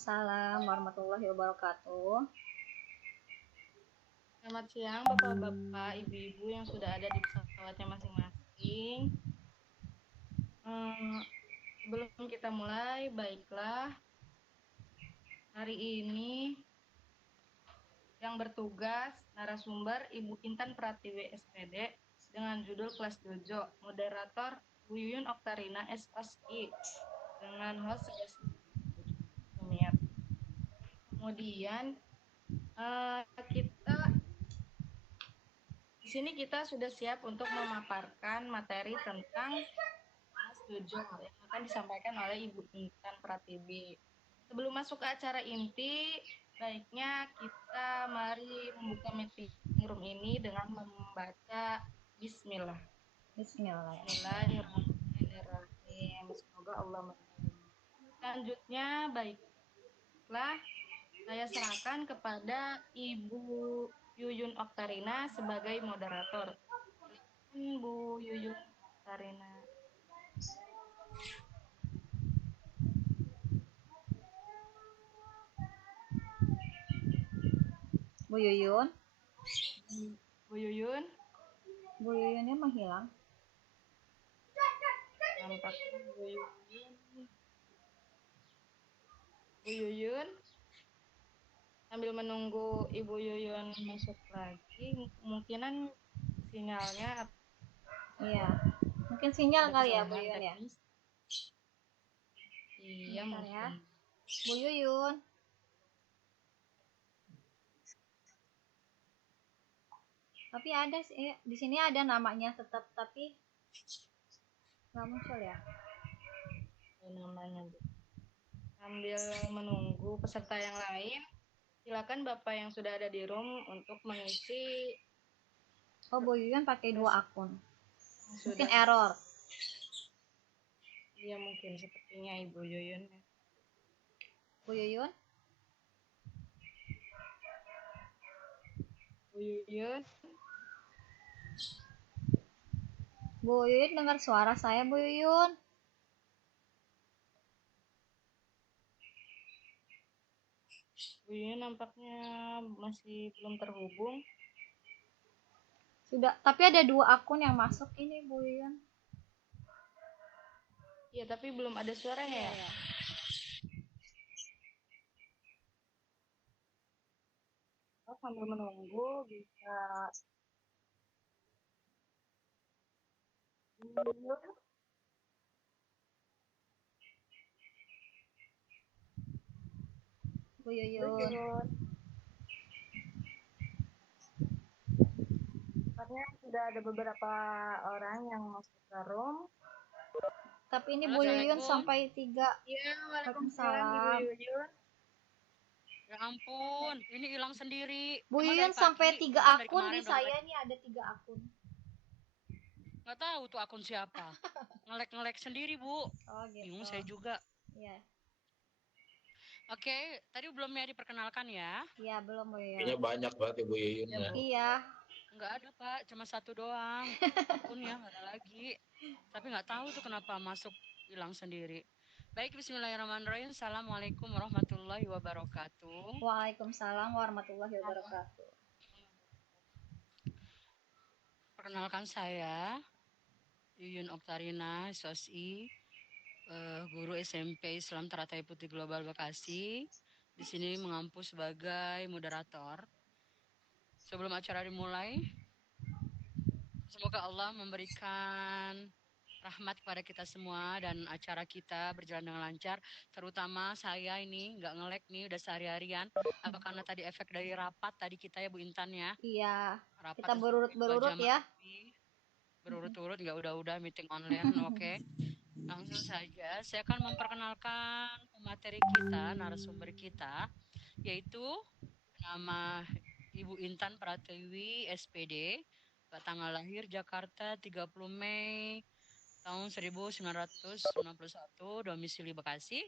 Waalaikumsalam warahmatullahi wabarakatuh. Selamat siang Bapak-Bapak, Ibu-Ibu yang sudah ada di pesawatnya masing-masing. Sebelum kita mulai, baiklah hari ini yang bertugas narasumber Ibu Intan Pratiwi SPD dengan judul Kelas Dojo, moderator Bu Yuyun Oktarina SSI dengan host Sumir. Kemudian di sini kita sudah siap untuk memaparkan materi tentang Kelas Dojo yang akan disampaikan oleh Ibu Intan Pratiwi. Sebelum masuk ke acara inti, baiknya kita mari membuka meeting room ini dengan membaca Bismillah. Bismillahirrahmanirrahim. Semoga Allah menerima. Selanjutnya, baiklah, saya serahkan kepada Ibu Yuyun Oktarina sebagai moderator. Bu Yuyun Oktarina. Bu Yuyun. Bu Yuyun. Bu Yuyunnya menghilang. Nampaknya Bu Yuyun. Bu Yuyun. Sambil menunggu Ibu Yuyun masuk lagi, kemungkinan sinyalnya. Iya. Mungkin sinyal kali ya Bu Yuyun ya. Iya mungkin. Ya. Bu Yuyun. Tapi ada sih, di sini ada namanya tetap, tapi nggak muncul ya. Namanya. Sambil menunggu peserta yang lain, silakan Bapak yang sudah ada di room untuk mengisi. Oh, Bu Yuyun pakai 2 akun. Mungkin error. Iya mungkin sepertinya Ibu Yuyun. Bu Yuyun. Bu Yuyun. Bu Yuyun dengar suara saya, Bu Yuyun. Bu Yuyun nampaknya masih belum terhubung. Sudah, tapi ada 2 akun yang masuk ini, Bu Yuyun. Iya, tapi belum ada suaranya ya. Sambil menunggu bisa Bu Yuyun. Sepertinya sudah ada beberapa orang yang masuk ke room. Tapi ini Bu Yuyun sampai 3. Iya, waalaikumsalam Ibu Yuyun. Ya ampun, ini hilang sendiri. Bu Yuyun sampai 3 akun di saya nih, ada 3 akun. Nggak tahu tuh akun siapa. Ngelek-ngelek sendiri, Bu. Oh gitu. Bingung saya juga. Iya. Oke, tadi belum ya diperkenalkan ya? Iya, belum Bu Yuyun. Kayaknya banyak banget Ibu Yuyun ya. Iya. Nggak ada Pak, cuma 1 doang. Akunnya nggak ada lagi. Tapi nggak tahu tuh kenapa masuk hilang sendiri. Baik, bismillahirrahmanirrahim. Assalamualaikum warahmatullahi wabarakatuh. Waalaikumsalam warahmatullahi wabarakatuh. Perkenalkan saya, Yuyun Oktarina, SOSI, guru SMP Islam Teratai Putih Global Bekasi. Di sini mengampu sebagai moderator. Sebelum acara dimulai, semoga Allah memberikan rahmat kepada kita semua dan acara kita berjalan dengan lancar. Terutama saya ini nggak ngelek nih udah sehari-harian. Apa karena tadi efek dari rapat tadi kita ya Bu Intan ya? Iya. Rapat kita berurut-berurut ya. Berurut-urut nggak udah meeting online. Oke. Langsung saja, saya akan memperkenalkan pemateri kita, narasumber kita, yaitu nama Ibu Intan Pratiwi, SPD, tanggal lahir Jakarta 30 Mei tahun 1991, domisili Bekasi,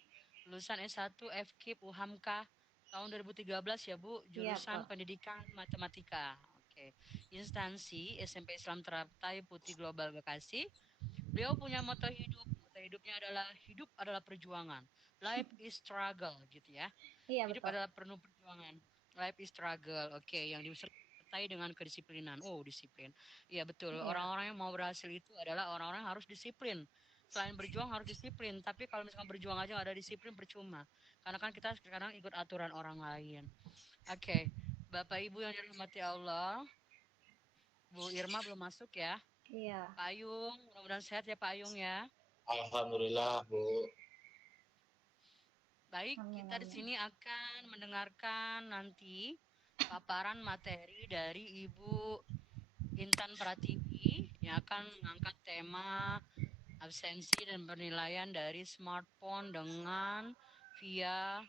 lulusan S1 FKIP UHAMKA tahun 2013 ya Bu, jurusan Pendidikan Matematika. Oke. Instansi SMP Islam Teratai Putih Global Bekasi. Beliau punya moto hidupnya adalah hidup adalah perjuangan. life is struggle gitu ya. Iya Hidup betul. adalah penuh perjuangan. Life is struggle. Oke, yang disertai dengan kedisiplinan. Oh, disiplin. Iya betul. Iya. Orang-orang yang mau berhasil itu adalah orang-orang yang harus disiplin. Selain berjuang harus disiplin, tapi kalau misalkan berjuang aja nggak ada disiplin percuma. Karena kan kita sekarang ikut aturan orang lain. Oke, Bapak Ibu yang dirahmati Allah, Bu Irma belum masuk ya. Iya. Pak Ayung, mudah-mudahan sehat ya Pak Ayung ya. Alhamdulillah, Bu. Baik, Amin kita di amin. sini akan mendengarkan nanti paparan materi dari Ibu Intan Pratiwi yang akan mengangkat tema absensi dan penilaian dari smartphone dengan via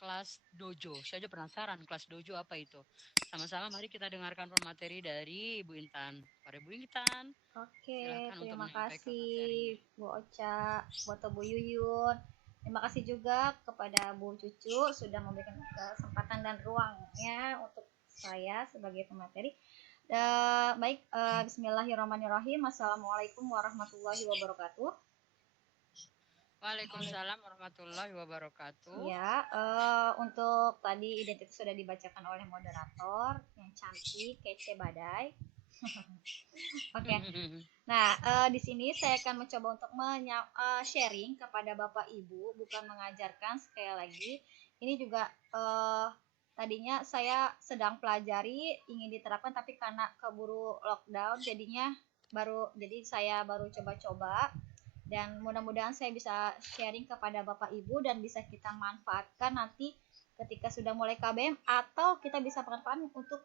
kelas dojo. Saya aja penasaran kelas dojo apa itu. Sama-sama mari kita dengarkan materi dari Ibu Intan. Pada Bu Intan, Oke, silakan untuk terima menyampaikan materinya. kasih Bu Ocha, buat Bu Yuyun. Terima kasih juga kepada Bu Cucu sudah memberikan kesempatan dan ruangnya untuk saya sebagai pemateri. Baik, bismillahirrahmanirrahim. Assalamualaikum warahmatullahi wabarakatuh. Waalaikumsalam warahmatullahi wabarakatuh. Ya, untuk tadi identitas sudah dibacakan oleh moderator yang cantik, kece badai. Oke. Nah, di sini saya akan mencoba untuk sharing kepada Bapak Ibu, bukan mengajarkan sekali lagi. Ini juga tadinya saya sedang pelajari, ingin diterapkan, tapi karena keburu lockdown, jadi saya baru coba-coba. Dan mudah-mudahan saya bisa sharing kepada Bapak Ibu dan bisa kita manfaatkan nanti ketika sudah mulai KBM, atau kita bisa manfaatkan untuk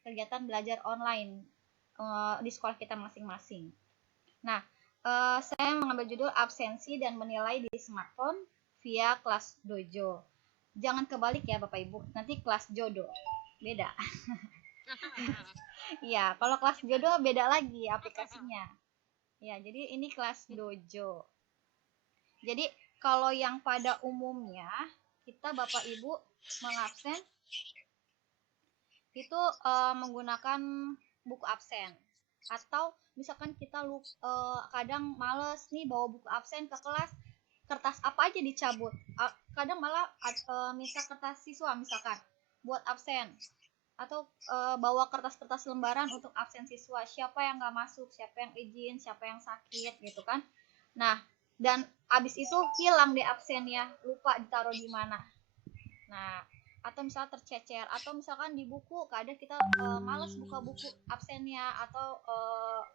kegiatan belajar online di sekolah kita masing-masing. Nah, saya mengambil judul absensi dan menilai di smartphone via kelas dojo. Jangan kebalik ya Bapak Ibu, nanti kelas jodoh beda. Ya, kalau kelas jodoh beda lagi aplikasinya. Ya, jadi ini kelas dojo. Jadi kalau yang pada umumnya kita Bapak Ibu mengabsen itu menggunakan buku absen, atau misalkan kita kadang males nih bawa buku absen ke kelas, kertas apa aja dicabut, kadang malah minta kertas siswa misalkan buat absen, atau bawa kertas-kertas lembaran untuk absen siswa, siapa yang nggak masuk, siapa yang izin, siapa yang sakit gitu kan. Nah, dan abis itu hilang deh absennya, lupa ditaruh di mana. Nah, atau misalnya tercecer, atau misalkan di buku kadang kita males buka buku absennya, atau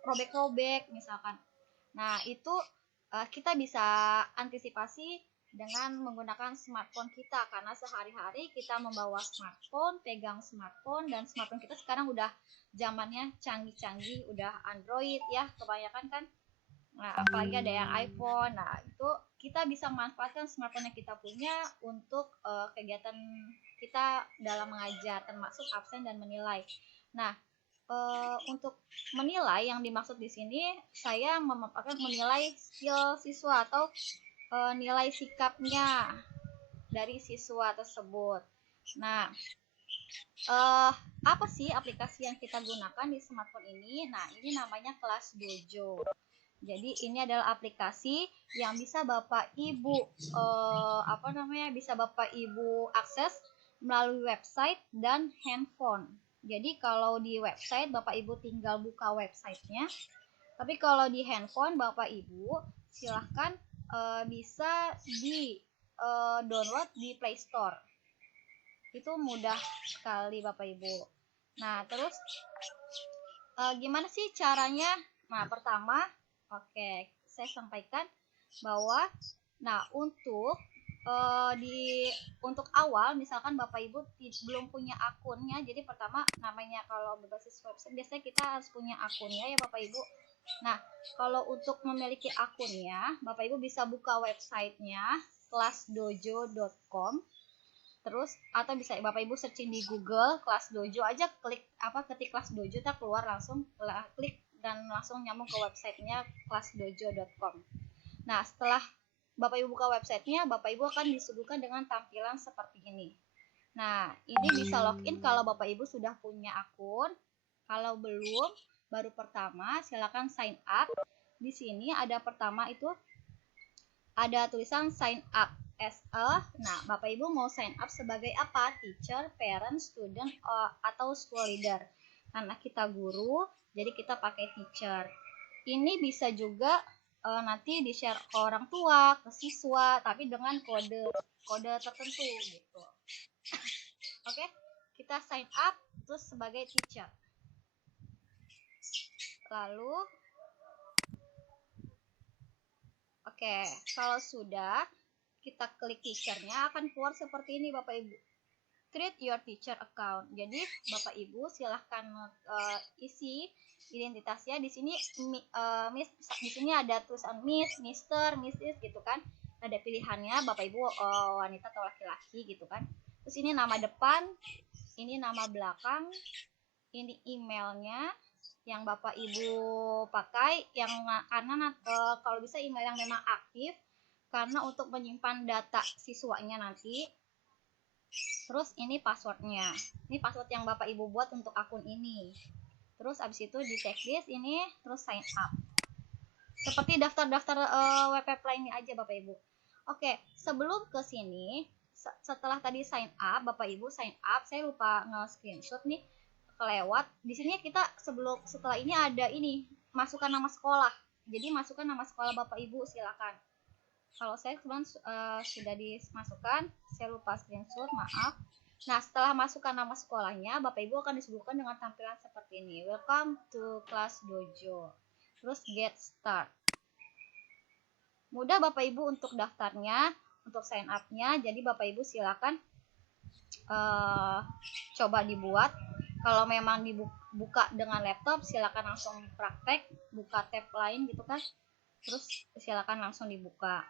robek-robek misalkan. Nah, itu kita bisa antisipasi dengan menggunakan smartphone kita, karena sehari-hari kita membawa smartphone, pegang smartphone, dan smartphone kita sekarang udah zamannya canggih-canggih, udah Android ya kebanyakan kan. Nah, apalagi ada yang iPhone. Nah, itu kita bisa manfaatkan smartphone yang kita punya untuk kegiatan kita dalam mengajar, termasuk absen dan menilai. Nah, untuk menilai yang dimaksud di sini, saya memaparkan menilai skill siswa atau nilai sikapnya dari siswa tersebut. Nah, apa sih aplikasi yang kita gunakan di smartphone ini? Nah, ini namanya Kelas Dojo. Jadi ini adalah aplikasi yang bisa Bapak Ibu bisa Bapak Ibu akses melalui website dan handphone. Jadi kalau di website Bapak Ibu tinggal buka websitenya. Tapi kalau di handphone Bapak Ibu silahkan bisa di download di Play Store. Itu mudah sekali Bapak Ibu. Nah, terus gimana sih caranya? Nah, pertama, saya sampaikan bahwa untuk untuk awal misalkan Bapak Ibu belum punya akunnya, jadi pertama namanya kalau berbasis website biasanya kita harus punya akunnya ya Bapak Ibu. Nah, kalau untuk memiliki akunnya, Bapak Ibu bisa buka websitenya kelasdojo.com. Terus atau bisa Bapak Ibu searching di Google Kelas Dojo aja, ketik Kelas Dojo, tak keluar langsung, klik dan langsung nyambung ke websitenya kelasdojo.com. Nah, setelah Bapak Ibu buka websitenya, Bapak Ibu akan disuguhkan dengan tampilan seperti ini. Nah, ini bisa login kalau Bapak Ibu sudah punya akun. Kalau belum, baru pertama silakan sign up. Di sini ada pertama itu ada tulisan sign up as a. Nah, Bapak Ibu mau sign up sebagai apa? Teacher, parent, student, atau school leader. Karena kita guru, jadi kita pakai teacher. Ini bisa juga nanti di-share ke orang tua, ke siswa, tapi dengan kode tertentu gitu. Oke, kita sign up terus sebagai teacher. Lalu oke, kalau sudah kita klik teachernya akan keluar seperti ini Bapak Ibu. Create your teacher account. Jadi Bapak Ibu silahkan isi identitasnya. Di sini di sini ada tulisan Miss, Mister, Mrs gitu kan. Ada pilihannya Bapak Ibu wanita atau laki-laki gitu kan. Terus ini nama depan, ini nama belakang, ini emailnya yang Bapak Ibu pakai yang karena kalau bisa email yang memang aktif karena untuk menyimpan data siswanya nanti. Terus ini passwordnya, ini password yang Bapak Ibu buat untuk akun ini. Terus abis itu di checklist ini, terus sign up. Seperti daftar-daftar web lainnya aja Bapak Ibu. Oke, sebelum ke sini, setelah tadi sign up, Bapak Ibu sign up, saya lupa nge-screenshot nih, kelewat. Di sini kita setelah ini ada ini, masukkan nama sekolah. Jadi masukkan nama sekolah Bapak Ibu, silakan. Kalau saya kebetulan sudah dimasukkan, saya lupa screenshot, maaf. Nah, setelah masukkan nama sekolahnya, Bapak Ibu akan disuguhkan dengan tampilan seperti ini. Welcome to Class Dojo. Terus get start. Mudah Bapak Ibu untuk daftarnya, untuk sign up-nya. Jadi Bapak Ibu silakan coba dibuat. Kalau memang dibuka dengan laptop, silakan langsung praktek, buka tab lain gitu kan. Terus silakan langsung dibuka.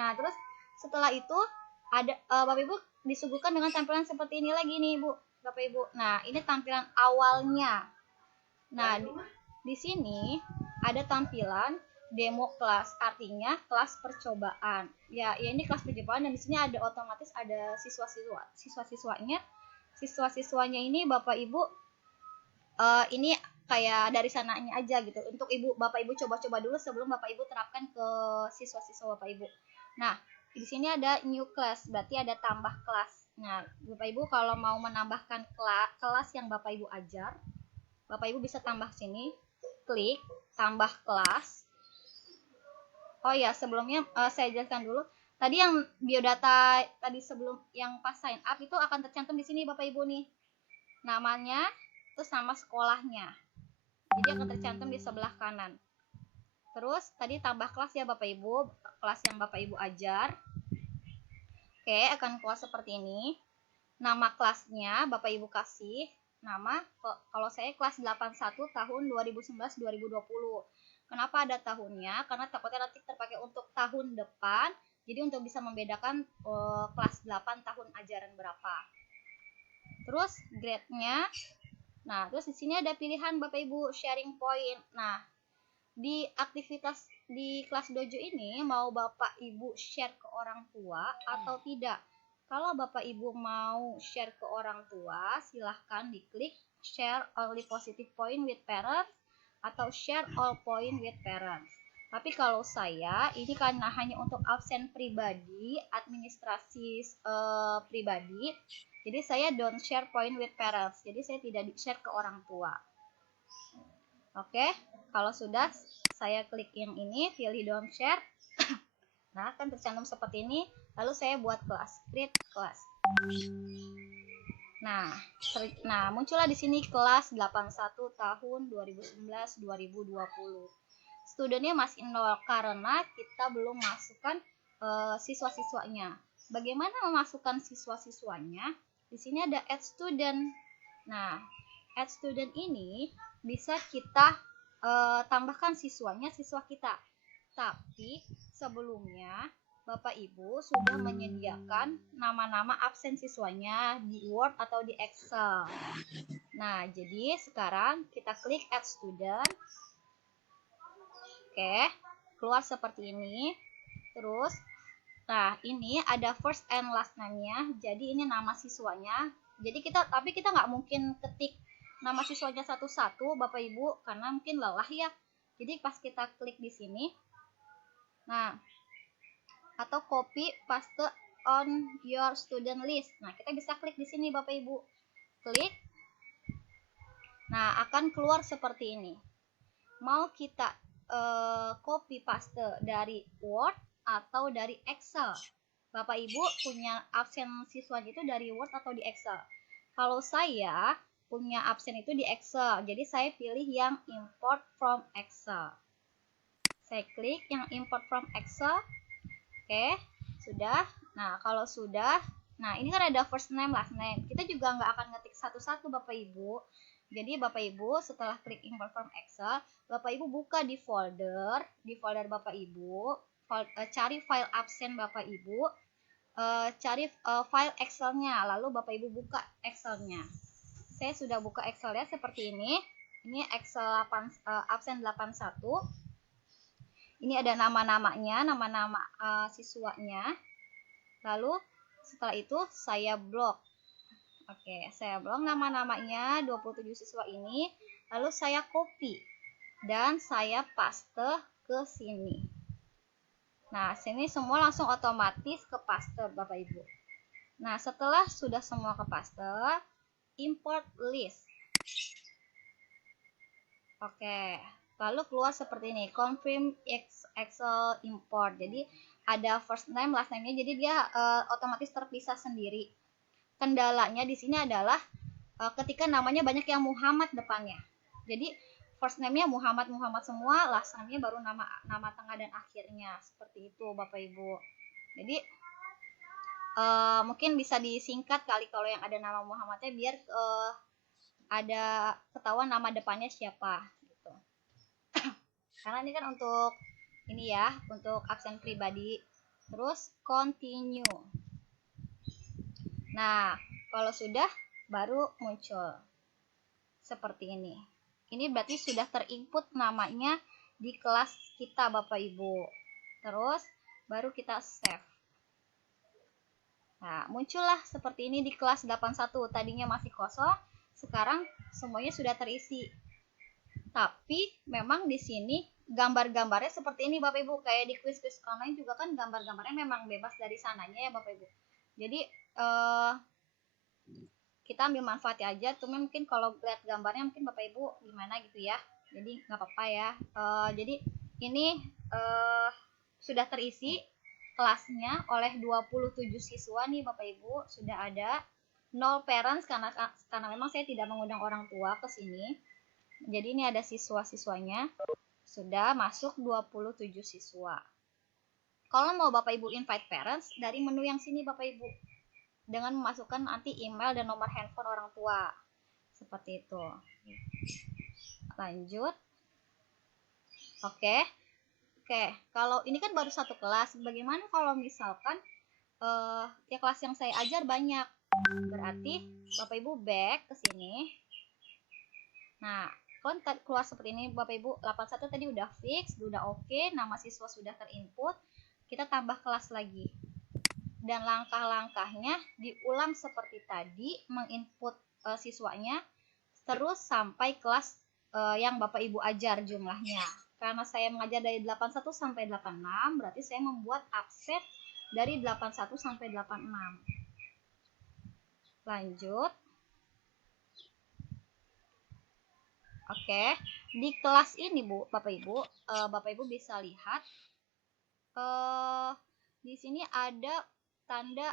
Nah, terus setelah itu ada Bapak Ibu disuguhkan dengan tampilan seperti ini lagi nih, Bu. Bapak Ibu. Nah, ini tampilan awalnya. Nah, di sini ada tampilan demo kelas, artinya kelas percobaan. Ya ini kelas percobaan dan di sini ada otomatis ada siswa-siswanya ini Bapak Ibu ini kayak dari sananya aja gitu. Untuk Bapak Ibu coba-coba dulu sebelum Bapak Ibu terapkan ke siswa-siswa Bapak Ibu. Nah, di sini ada new class, berarti ada tambah kelas. Nah, Bapak Ibu kalau mau menambahkan kelas yang Bapak Ibu ajar, Bapak Ibu bisa tambah sini, klik tambah kelas. Oh ya, sebelumnya saya jelaskan dulu. Tadi yang biodata tadi sebelum yang pas sign up itu akan tercantum di sini Bapak Ibu nih. Namanya, terus nama sekolahnya. Jadi akan tercantum di sebelah kanan. Terus tadi tambah kelas ya Bapak Ibu, kelas yang Bapak Ibu ajar. Oke, akan keluar seperti ini. Nama kelasnya Bapak Ibu kasih nama, kalau saya kelas 81 tahun 2019-2020. Kenapa ada tahunnya? Karena takutnya nanti terpakai untuk tahun depan. Jadi untuk bisa membedakan kelas 8 tahun ajaran berapa. Terus grade-nya. Nah, terus di sini ada pilihan Bapak Ibu sharing point. Nah, di aktivitas di kelas dojo ini mau Bapak Ibu share ke orang tua atau tidak. Kalau Bapak Ibu mau share ke orang tua, silahkan diklik share only positive point with parents atau share all point with parents. Tapi kalau saya, ini karena hanya untuk absen pribadi, administrasi pribadi, jadi saya don't share point with parents. Jadi saya tidak di-share ke orang tua. Oke, kalau sudah saya klik yang ini, pilih don't share. Nah, akan tercantum seperti ini. Lalu saya buat kelas, create kelas. Nah, muncullah di sini kelas 81 tahun 2019-2020. Studennya masih 0 karena kita belum masukkan siswa-siswanya. Bagaimana memasukkan siswa-siswanya? Di sini ada add student. Nah, add student ini bisa kita tambahkan siswanya, siswa kita. Tapi sebelumnya Bapak Ibu sudah menyediakan nama-nama absen siswanya di Word atau di Excel. Nah, jadi sekarang kita klik add student. Oke, keluar seperti ini. Terus, nah ini ada first and last name-nya. Jadi ini nama siswanya. Jadi tapi kita nggak mungkin ketik nama siswanya satu-satu Bapak Ibu karena mungkin lelah ya. Jadi pas kita klik di sini, Nah, atau copy paste on your student list. Nah, kita bisa klik di sini Bapak Ibu. Klik. Nah, akan keluar seperti ini. Mau kita copy paste dari Word atau dari Excel. Bapak Ibu punya absen siswanya itu dari Word atau di Excel. Kalau saya punya absen itu di Excel. Jadi saya pilih yang import from Excel. Saya klik yang import from Excel. Oke, sudah. Nah, kalau sudah, nah ini kan ada first name, last name. Kita juga nggak akan ngetik satu-satu Bapak Ibu. Jadi Bapak Ibu setelah klik import from Excel, Bapak Ibu buka di folder Bapak Ibu, cari file absen Bapak Ibu, cari file Excel-nya, lalu Bapak Ibu buka Excel-nya. Saya sudah buka Excel-nya seperti ini. Ini Excel absen 81. Ini ada nama-namanya, nama-nama siswanya. Lalu setelah itu saya blok. Oke, saya blok nama-namanya 27 siswa ini. Lalu saya copy dan saya paste ke sini. Nah, sini semua langsung otomatis ke paste Bapak Ibu. Nah, setelah sudah semua ke paste, import list. Oke, lalu keluar seperti ini, confirm Excel import. Jadi ada first name, last name-nya, jadi dia otomatis terpisah sendiri. Kendalanya di sini adalah ketika namanya banyak yang Muhammad depannya. Jadi first name-nya Muhammad semua, last name-nya baru nama tengah dan akhirnya. Seperti itu Bapak Ibu. Jadi mungkin bisa disingkat kali kalau yang ada nama Muhammadnya, biar ada ketahuan nama depannya siapa gitu. Karena ini kan untuk ini ya, untuk absen pribadi. Terus continue. Nah, kalau sudah baru muncul seperti ini. Ini berarti sudah terinput namanya di kelas kita Bapak Ibu. Terus baru kita save. Nah, muncullah seperti ini di kelas 81. Tadinya masih kosong, sekarang semuanya sudah terisi. Tapi memang di sini gambar-gambarnya seperti ini Bapak Ibu. Kayak di quiz-quiz online juga kan gambar-gambarnya memang bebas dari sananya ya Bapak Ibu. Jadi kita ambil manfaatnya aja. Cuma mungkin kalau lihat gambarnya mungkin Bapak Ibu gimana gitu ya. Jadi nggak apa-apa ya. Jadi ini sudah terisi kelasnya oleh 27 siswa nih Bapak Ibu. Sudah ada 0 parents karena memang saya tidak mengundang orang tua ke sini. Jadi ini ada siswa-siswanya. Sudah masuk 27 siswa. Kalau mau Bapak Ibu invite parents, dari menu yang sini Bapak Ibu, dengan memasukkan nanti email dan nomor handphone orang tua. Seperti itu. Lanjut. Oke, kalau ini kan baru satu kelas. Bagaimana kalau misalkan ya kelas yang saya ajar banyak? Berarti Bapak Ibu back ke sini. Nah, kontak keluar seperti ini Bapak Ibu. 81 tadi udah fix, udah oke, nama siswa sudah terinput. Kita tambah kelas lagi. Dan langkah-langkahnya diulang seperti tadi, menginput siswanya terus sampai kelas yang Bapak Ibu ajar jumlahnya. Karena saya mengajar dari 81 sampai 86, berarti saya membuat absen dari 81 sampai 86. Lanjut. Oke, di kelas ini Bapak Ibu bisa lihat di sini ada tanda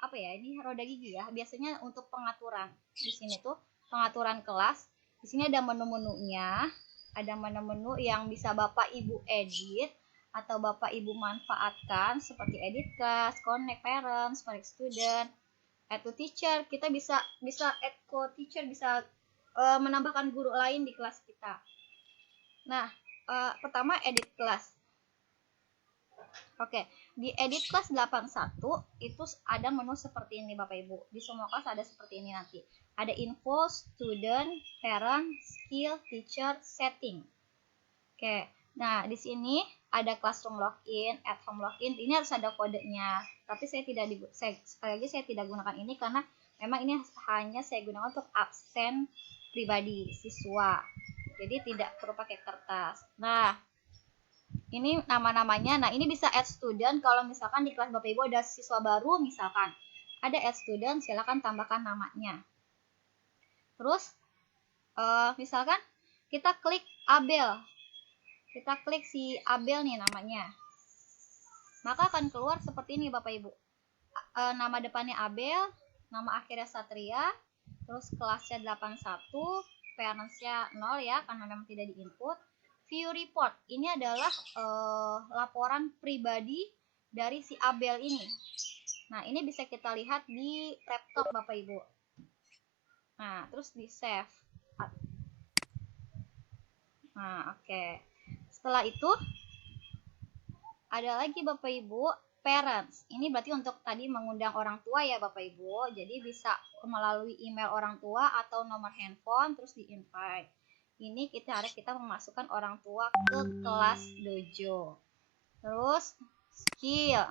apa ya, ini roda gigi ya. Biasanya untuk pengaturan di sini tuh pengaturan kelas. Di sini ada menu-menunya, ada menu-menu yang bisa Bapak Ibu edit atau Bapak Ibu manfaatkan seperti edit class, connect parents, connect student, add to teacher. Kita bisa add co-teacher, bisa menambahkan guru lain di kelas kita. Nah, pertama edit class. Oke, di edit kelas 81 itu ada menu seperti ini Bapak Ibu. Di semua kelas ada seperti ini nanti. Ada info, student, parent, skill, teacher, setting. Oke, nah di sini ada classroom login, at home login. Ini harus ada kodenya. Tapi sekali lagi saya tidak gunakan ini karena memang ini hanya saya gunakan untuk absen pribadi siswa. Jadi tidak perlu pakai kertas. Nah, Ini nama-namanya. Nah, ini bisa add student. Kalau misalkan di kelas Bapak Ibu ada siswa baru, misalkan ada add student, silakan tambahkan namanya. Terus, misalkan kita klik Abel. Kita klik si Abel nih namanya. Maka akan keluar seperti ini Bapak Ibu. Nama depannya Abel, nama akhirnya Satria, terus kelasnya 81, parentsnya 0 ya, karena memang tidak diinput. View report, ini adalah laporan pribadi dari si Abel ini. Nah, ini bisa kita lihat di laptop Bapak Ibu. Nah, terus di save. Nah, oke. Setelah itu, ada lagi Bapak Ibu, parents. Ini berarti untuk tadi mengundang orang tua ya Bapak Ibu. Jadi bisa melalui email orang tua atau nomor handphone, terus di-invite. Ini kita memasukkan orang tua ke kelas dojo. Terus skill.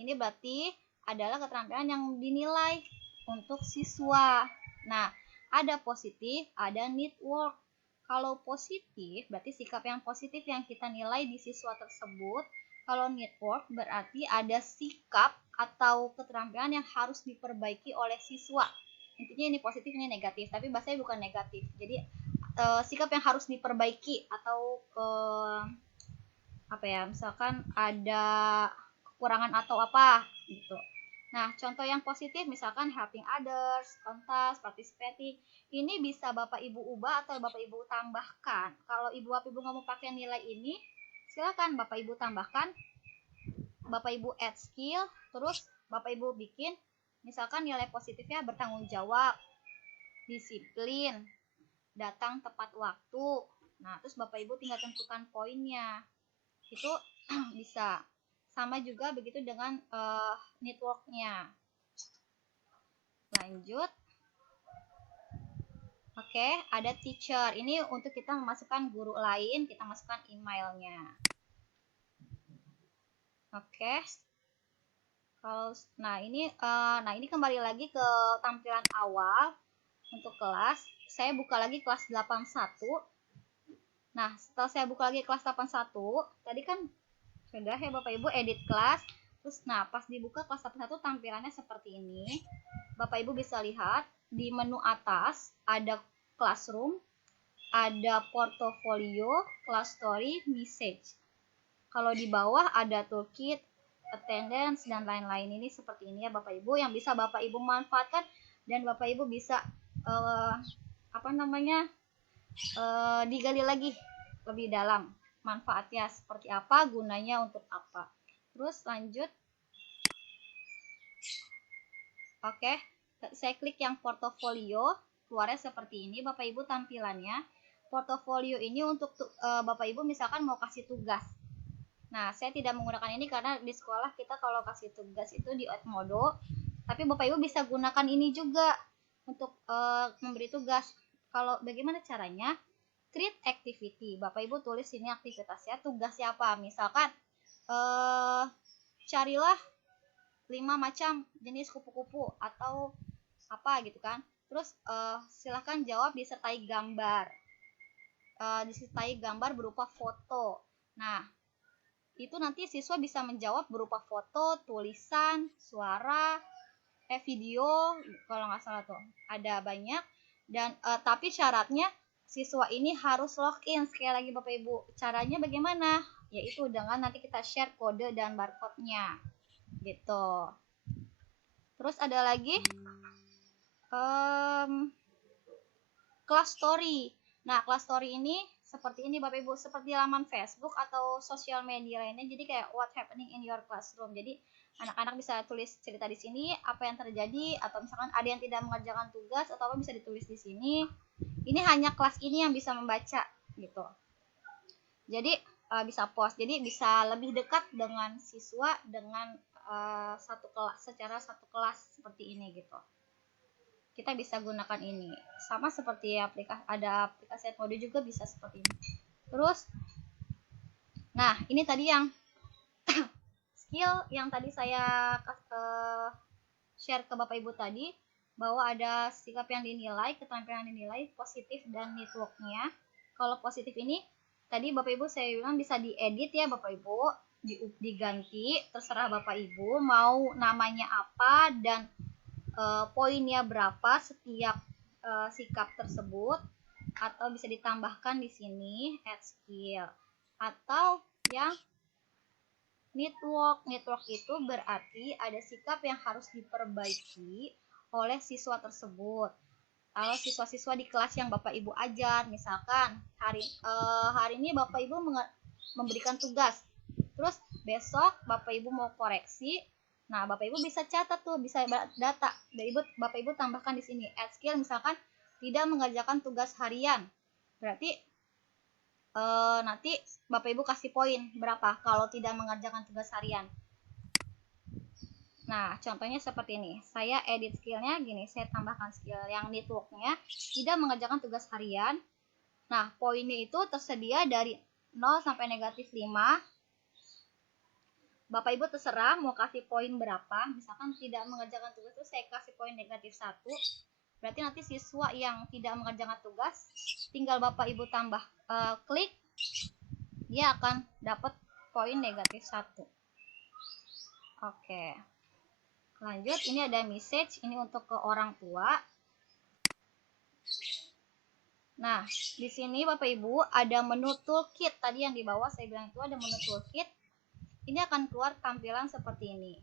Ini berarti adalah keterampilan yang dinilai untuk siswa. Nah, ada positif, ada network. Kalau positif berarti sikap yang positif yang kita nilai di siswa tersebut. Kalau network berarti ada sikap atau keterampilan yang harus diperbaiki oleh siswa. Intinya ini positif, ini negatif, tapi bahasanya bukan negatif. Jadi sikap yang harus diperbaiki atau misalkan ada kekurangan atau apa gitu. Nah, contoh yang positif misalkan helping others, kontas, participating. Ini bisa Bapak Ibu ubah atau Bapak Ibu tambahkan. Kalau Bapak Ibu nggak mau pakai nilai ini, silakan Bapak Ibu tambahkan. Bapak Ibu add skill, terus Bapak Ibu bikin misalkan nilai positifnya bertanggung jawab, disiplin, datang tepat waktu. Nah, terus Bapak Ibu tinggal tentukan poinnya. Itu bisa. Sama juga begitu dengan networknya. Lanjut. Oke, ada teacher. Ini untuk kita memasukkan guru lain, kita masukkan emailnya. Oke. Nah ini kembali lagi ke tampilan awal untuk kelas. Saya buka lagi kelas 81. Nah, setelah saya buka lagi kelas 81, tadi kan sudah ya Bapak Ibu edit kelas. Terus pas dibuka kelas 81 tampilannya seperti ini. Bapak Ibu bisa lihat di menu atas ada classroom, ada portfolio, class story, message. Kalau di bawah ada toolkit, attendance dan lain-lain. Ini seperti ini ya Bapak Ibu yang bisa Bapak Ibu manfaatkan dan Bapak Ibu bisa digali lagi lebih dalam manfaatnya seperti apa, gunanya untuk apa. Terus lanjut. Oke, saya klik yang portofolio, keluarnya seperti ini Bapak Ibu tampilannya. Portofolio ini untuk Bapak Ibu misalkan mau kasih tugas. Nah, saya tidak menggunakan ini karena di sekolah kita kalau kasih tugas itu di Edmodo, tapi Bapak Ibu bisa gunakan ini juga untuk memberi tugas. Kalau bagaimana caranya? Create activity. Bapak Ibu tulis sini aktivitasnya, tugasnya apa? Misalkan carilah 5 macam jenis kupu-kupu atau apa gitu kan. Terus silahkan jawab disertai gambar. Disertai gambar berupa foto. Nah, itu nanti siswa bisa menjawab berupa foto, tulisan, suara, video, kalau nggak salah tuh ada banyak. Dan tapi syaratnya siswa ini harus login. Sekali lagi Bapak Ibu, caranya bagaimana? Yaitu dengan nanti kita share kode dan barcode-nya gitu. Terus ada lagi class story. Nah, class story ini seperti ini Bapak Ibu, seperti laman Facebook atau sosial media lainnya. Jadi kayak what happening in your classroom. Jadi anak-anak bisa tulis cerita di sini apa yang terjadi, atau misalkan ada yang tidak mengerjakan tugas atau apa bisa ditulis di sini. Ini hanya kelas ini yang bisa membaca gitu. Jadi bisa post. Jadi bisa lebih dekat dengan siswa dengan satu kelas, secara satu kelas seperti ini gitu. Kita bisa gunakan ini. Sama seperti ada aplikasi Edmodo juga bisa seperti ini. Terus nah, ini tadi yang skill yang tadi saya share ke Bapak Ibu tadi, bahwa ada sikap yang dinilai, keterampilan yang dinilai, positif dan networknya. Kalau positif ini tadi Bapak Ibu saya bilang bisa diedit ya Bapak Ibu, diganti, terserah Bapak Ibu mau namanya apa dan poinnya berapa setiap sikap tersebut, atau bisa ditambahkan di sini add skill, atau yang network. Network itu berarti ada sikap yang harus diperbaiki oleh siswa tersebut. Kalau siswa-siswa di kelas yang Bapak Ibu ajar, misalkan hari ini Bapak Ibu memberikan tugas, terus besok Bapak Ibu mau koreksi, nah Bapak Ibu bisa catat tuh, bisa data. Bapak Ibu tambahkan di sini add skill, misalkan tidak mengerjakan tugas harian, berarti nanti Bapak Ibu kasih poin berapa kalau tidak mengerjakan tugas harian. Nah, contohnya seperti ini. Saya edit skillnya gini, saya tambahkan skill yang networknya tidak mengerjakan tugas harian. Nah, poinnya itu tersedia dari 0 sampai -5. Bapak Ibu terserah mau kasih poin berapa. Misalkan tidak mengerjakan tugas itu saya kasih poin -1. Berarti nanti siswa yang tidak mengerjakan tugas tinggal Bapak Ibu tambah klik, dia akan dapat poin -1. Oke. Lanjut, ini ada message, ini untuk ke orang tua. Nah, di sini Bapak Ibu ada menu toolkit. Tadi yang di bawah saya bilang itu ada menu toolkit. Ini akan keluar tampilan seperti ini.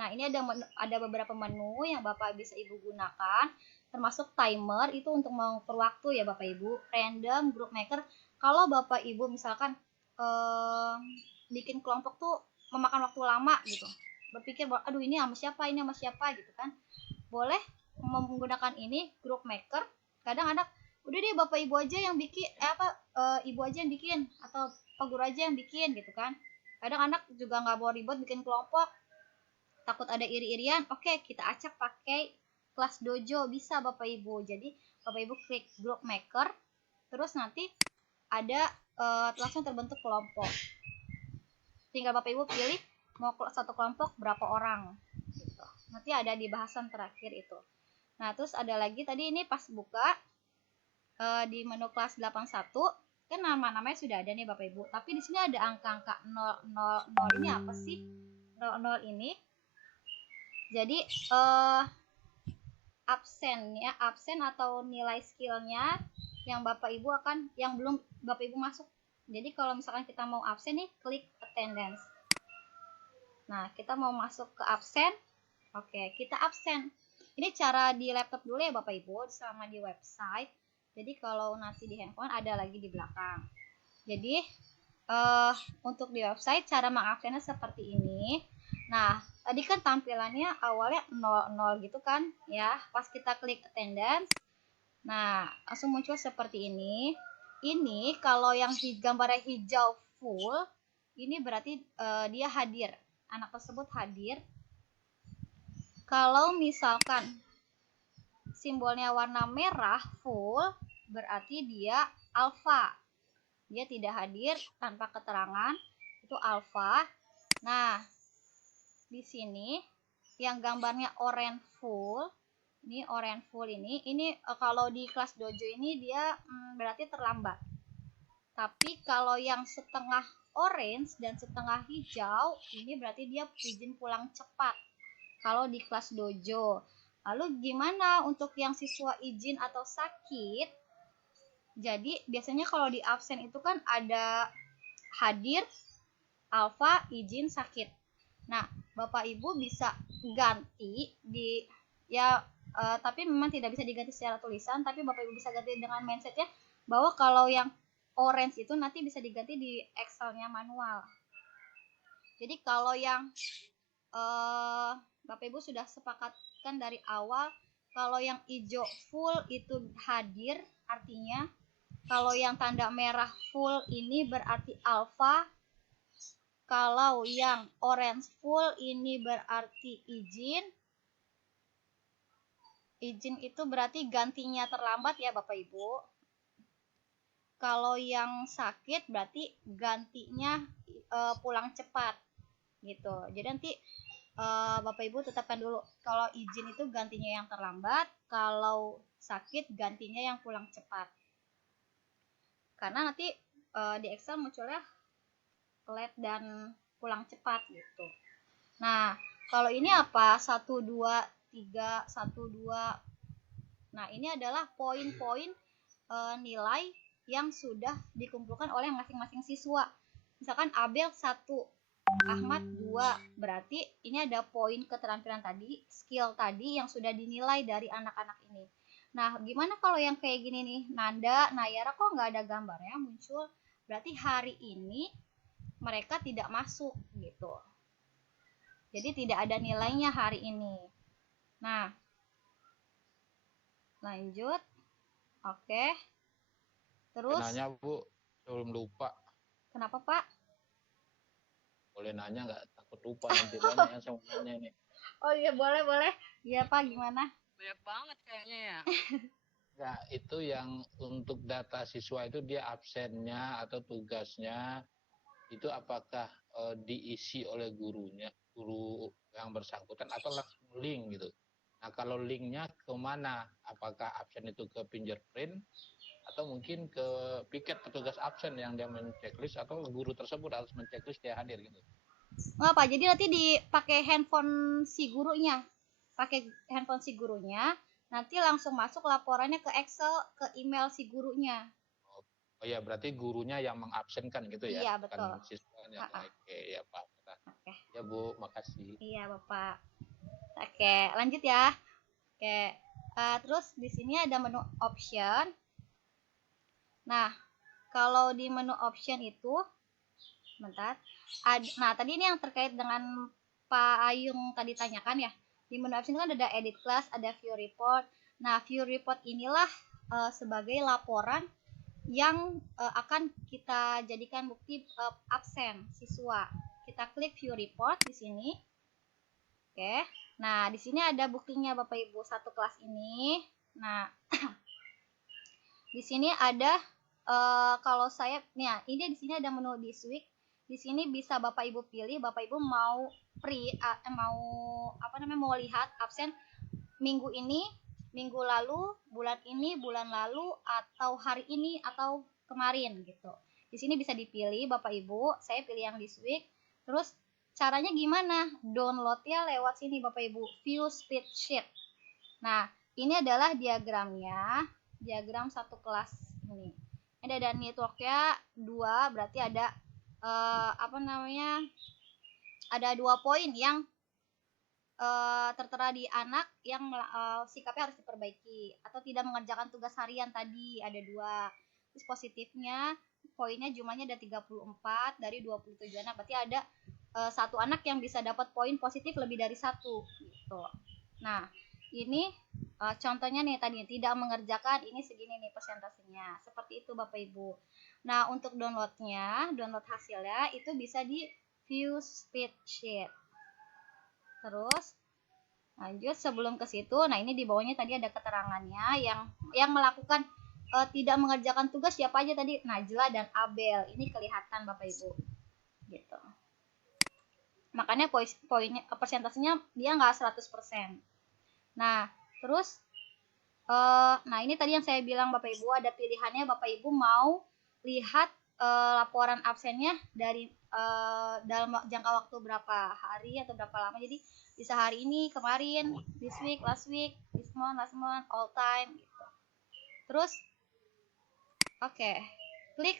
Nah, ini ada beberapa menu yang Bapak bisa Ibu gunakan, termasuk timer itu untuk mengukur waktu ya Bapak Ibu, random, group maker. Kalau Bapak Ibu misalkan bikin kelompok tuh memakan waktu lama gitu, berpikir bahwa aduh ini sama siapa gitu kan, boleh menggunakan ini group maker. Kadang anak udah deh Bapak Ibu aja yang bikin Ibu aja yang bikin atau Pak Guru aja yang bikin gitu kan. Kadang anak juga nggak mau ribet bikin kelompok, takut ada iri-irian. Oke, kita acak pakai kelas dojo, bisa Bapak Ibu. Jadi Bapak Ibu klik group maker, terus nanti ada langsung terbentuk kelompok. Tinggal Bapak Ibu pilih mau satu kelompok berapa orang gitu. Nanti ada di bahasan terakhir itu. Nah, terus ada lagi tadi ini pas buka di menu kelas 81 kan nama-namanya sudah ada nih Bapak Ibu, tapi di sini ada angka-angka 000 ini apa sih? 00 ini jadi absen atau nilai skillnya yang Bapak Ibu yang belum Bapak Ibu masuk. Jadi kalau misalkan kita mau absen nih, klik attendance. Nah, kita mau masuk ke absen. Oke, kita absen. Ini cara di laptop dulu ya Bapak Ibu, sama di website. Jadi kalau nanti di handphone ada lagi di belakang. Jadi untuk di website cara mengabsennya seperti ini. Nah, tadi kan tampilannya awalnya 00 gitu kan ya. Pas kita klik attendance, nah langsung muncul seperti ini. Ini kalau yang gambarnya hijau full, ini berarti dia hadir. Anak tersebut hadir. Kalau misalkan simbolnya warna merah full, berarti dia alpha. Dia tidak hadir tanpa keterangan, itu alpha. Nah, di sini yang gambarnya orange full, ini kalau di kelas dojo ini dia berarti terlambat. Tapi kalau yang setengah orange dan setengah hijau, ini berarti dia izin pulang cepat kalau di kelas dojo. Lalu gimana untuk yang siswa izin atau sakit? Jadi biasanya kalau di absen itu kan ada hadir, alfa, izin, sakit. Nah, Bapak Ibu bisa ganti tapi memang tidak bisa diganti secara tulisan, tapi Bapak Ibu bisa ganti dengan mindsetnya bahwa kalau yang orange itu nanti bisa diganti di Excel-nya manual. Jadi kalau yang Bapak Ibu sudah sepakatkan dari awal, kalau yang hijau full itu hadir, artinya kalau yang tanda merah full ini berarti alpha. Kalau yang orange full ini berarti izin. Izin itu berarti gantinya terlambat ya Bapak Ibu. Kalau yang sakit berarti gantinya pulang cepat gitu. Jadi nanti Bapak Ibu tetapkan dulu, kalau izin itu gantinya yang terlambat, kalau sakit gantinya yang pulang cepat. Karena nanti di Excel munculnya late dan pulang cepat gitu. Nah, kalau ini apa? 1 2 3 1 2. Nah, ini adalah poin-poin nilai yang sudah dikumpulkan oleh masing-masing siswa. Misalkan Abel 1, Ahmad 2. Berarti ini ada poin keterampilan tadi, skill tadi yang sudah dinilai dari anak-anak ini. Nah, gimana kalau yang kayak gini nih? Nanda, Nayara kok nggak ada gambarnya muncul? Berarti hari ini mereka tidak masuk gitu. Jadi tidak ada nilainya hari ini. Nah, lanjut. Oke. Terus Nanya Bu, sebelum lupa. kenapa Pak? Boleh nanya nggak? Takut lupa nanti banyak yang saya mau nanya nih. Oh iya, boleh. Iya Pak, gimana? Banyak banget kayaknya ya. Nah, itu yang untuk data siswa itu dia absennya atau tugasnya itu apakah diisi oleh gurunya, guru yang bersangkutan atau langsung link gitu. Nah, kalau linknya kemana? Apakah absen itu ke fingerprint atau mungkin ke piket petugas absen yang dia menceklis atau guru tersebut harus menceklis dia hadir gitu. Nggak Pak, jadi nanti dipakai handphone si gurunya. Pakai handphone si gurunya, nanti langsung masuk laporannya ke Excel, ke email si gurunya. Oh ya, berarti gurunya yang mengabsenkan gitu ya? Iya, Bukan betul. siswanya. Ha-ha. Oke, ya Pak. Oke. Ya Bu, makasih. Iya, Bapak. Oke, lanjut ya. Oke. Terus di sini ada menu option. Nah, kalau di menu option itu, bentar. Nah, tadi ini yang terkait dengan Pak Ayung tadi tanyakan ya. Di menu option kan ada edit class, ada view report. Nah, view report inilah sebagai laporan yang akan kita jadikan bukti absen siswa. Kita klik view report di sini. Oke. Nah, di sini ada buktinya Bapak Ibu satu kelas ini. Nah, di sini ada kalau saya ini di sini ada menu this week. Di sini bisa Bapak Ibu pilih, Bapak Ibu mau mau lihat absen minggu ini, minggu lalu, bulan ini, bulan lalu, atau hari ini atau kemarin gitu. Di sini bisa dipilih Bapak Ibu. Saya pilih yang this week. Terus caranya gimana? Downloadnya lewat sini Bapak Ibu, view spreadsheet. Nah, ini adalah diagramnya, diagram satu kelas ini. Ini ada networknya 2, berarti ada ada 2 poin yang tertera di anak yang sikapnya harus diperbaiki atau tidak mengerjakan tugas harian tadi, ada 2. Terus positifnya poinnya jumlahnya ada 34 dari 27 anak, berarti ada satu anak yang bisa dapat poin positif lebih dari 1 gitu. Nah, ini contohnya nih tadi tidak mengerjakan, ini segini nih persentasenya. Seperti itu Bapak Ibu. Nah, untuk download hasilnya itu bisa di view spreadsheet. Terus lanjut sebelum ke situ, nah ini di bawahnya tadi ada keterangannya yang melakukan tidak mengerjakan tugas siapa aja tadi, Najla dan Abel. Ini kelihatan Bapak Ibu. Gitu. Makanya poinnya persentasenya dia nggak 100%. Nah, terus nah ini tadi yang saya bilang Bapak Ibu ada pilihannya, Bapak Ibu mau lihat laporan absennya dari dalam jangka waktu berapa hari atau berapa lama. Jadi bisa hari ini, kemarin, this week, last week, this month, last month, all time gitu. Terus klik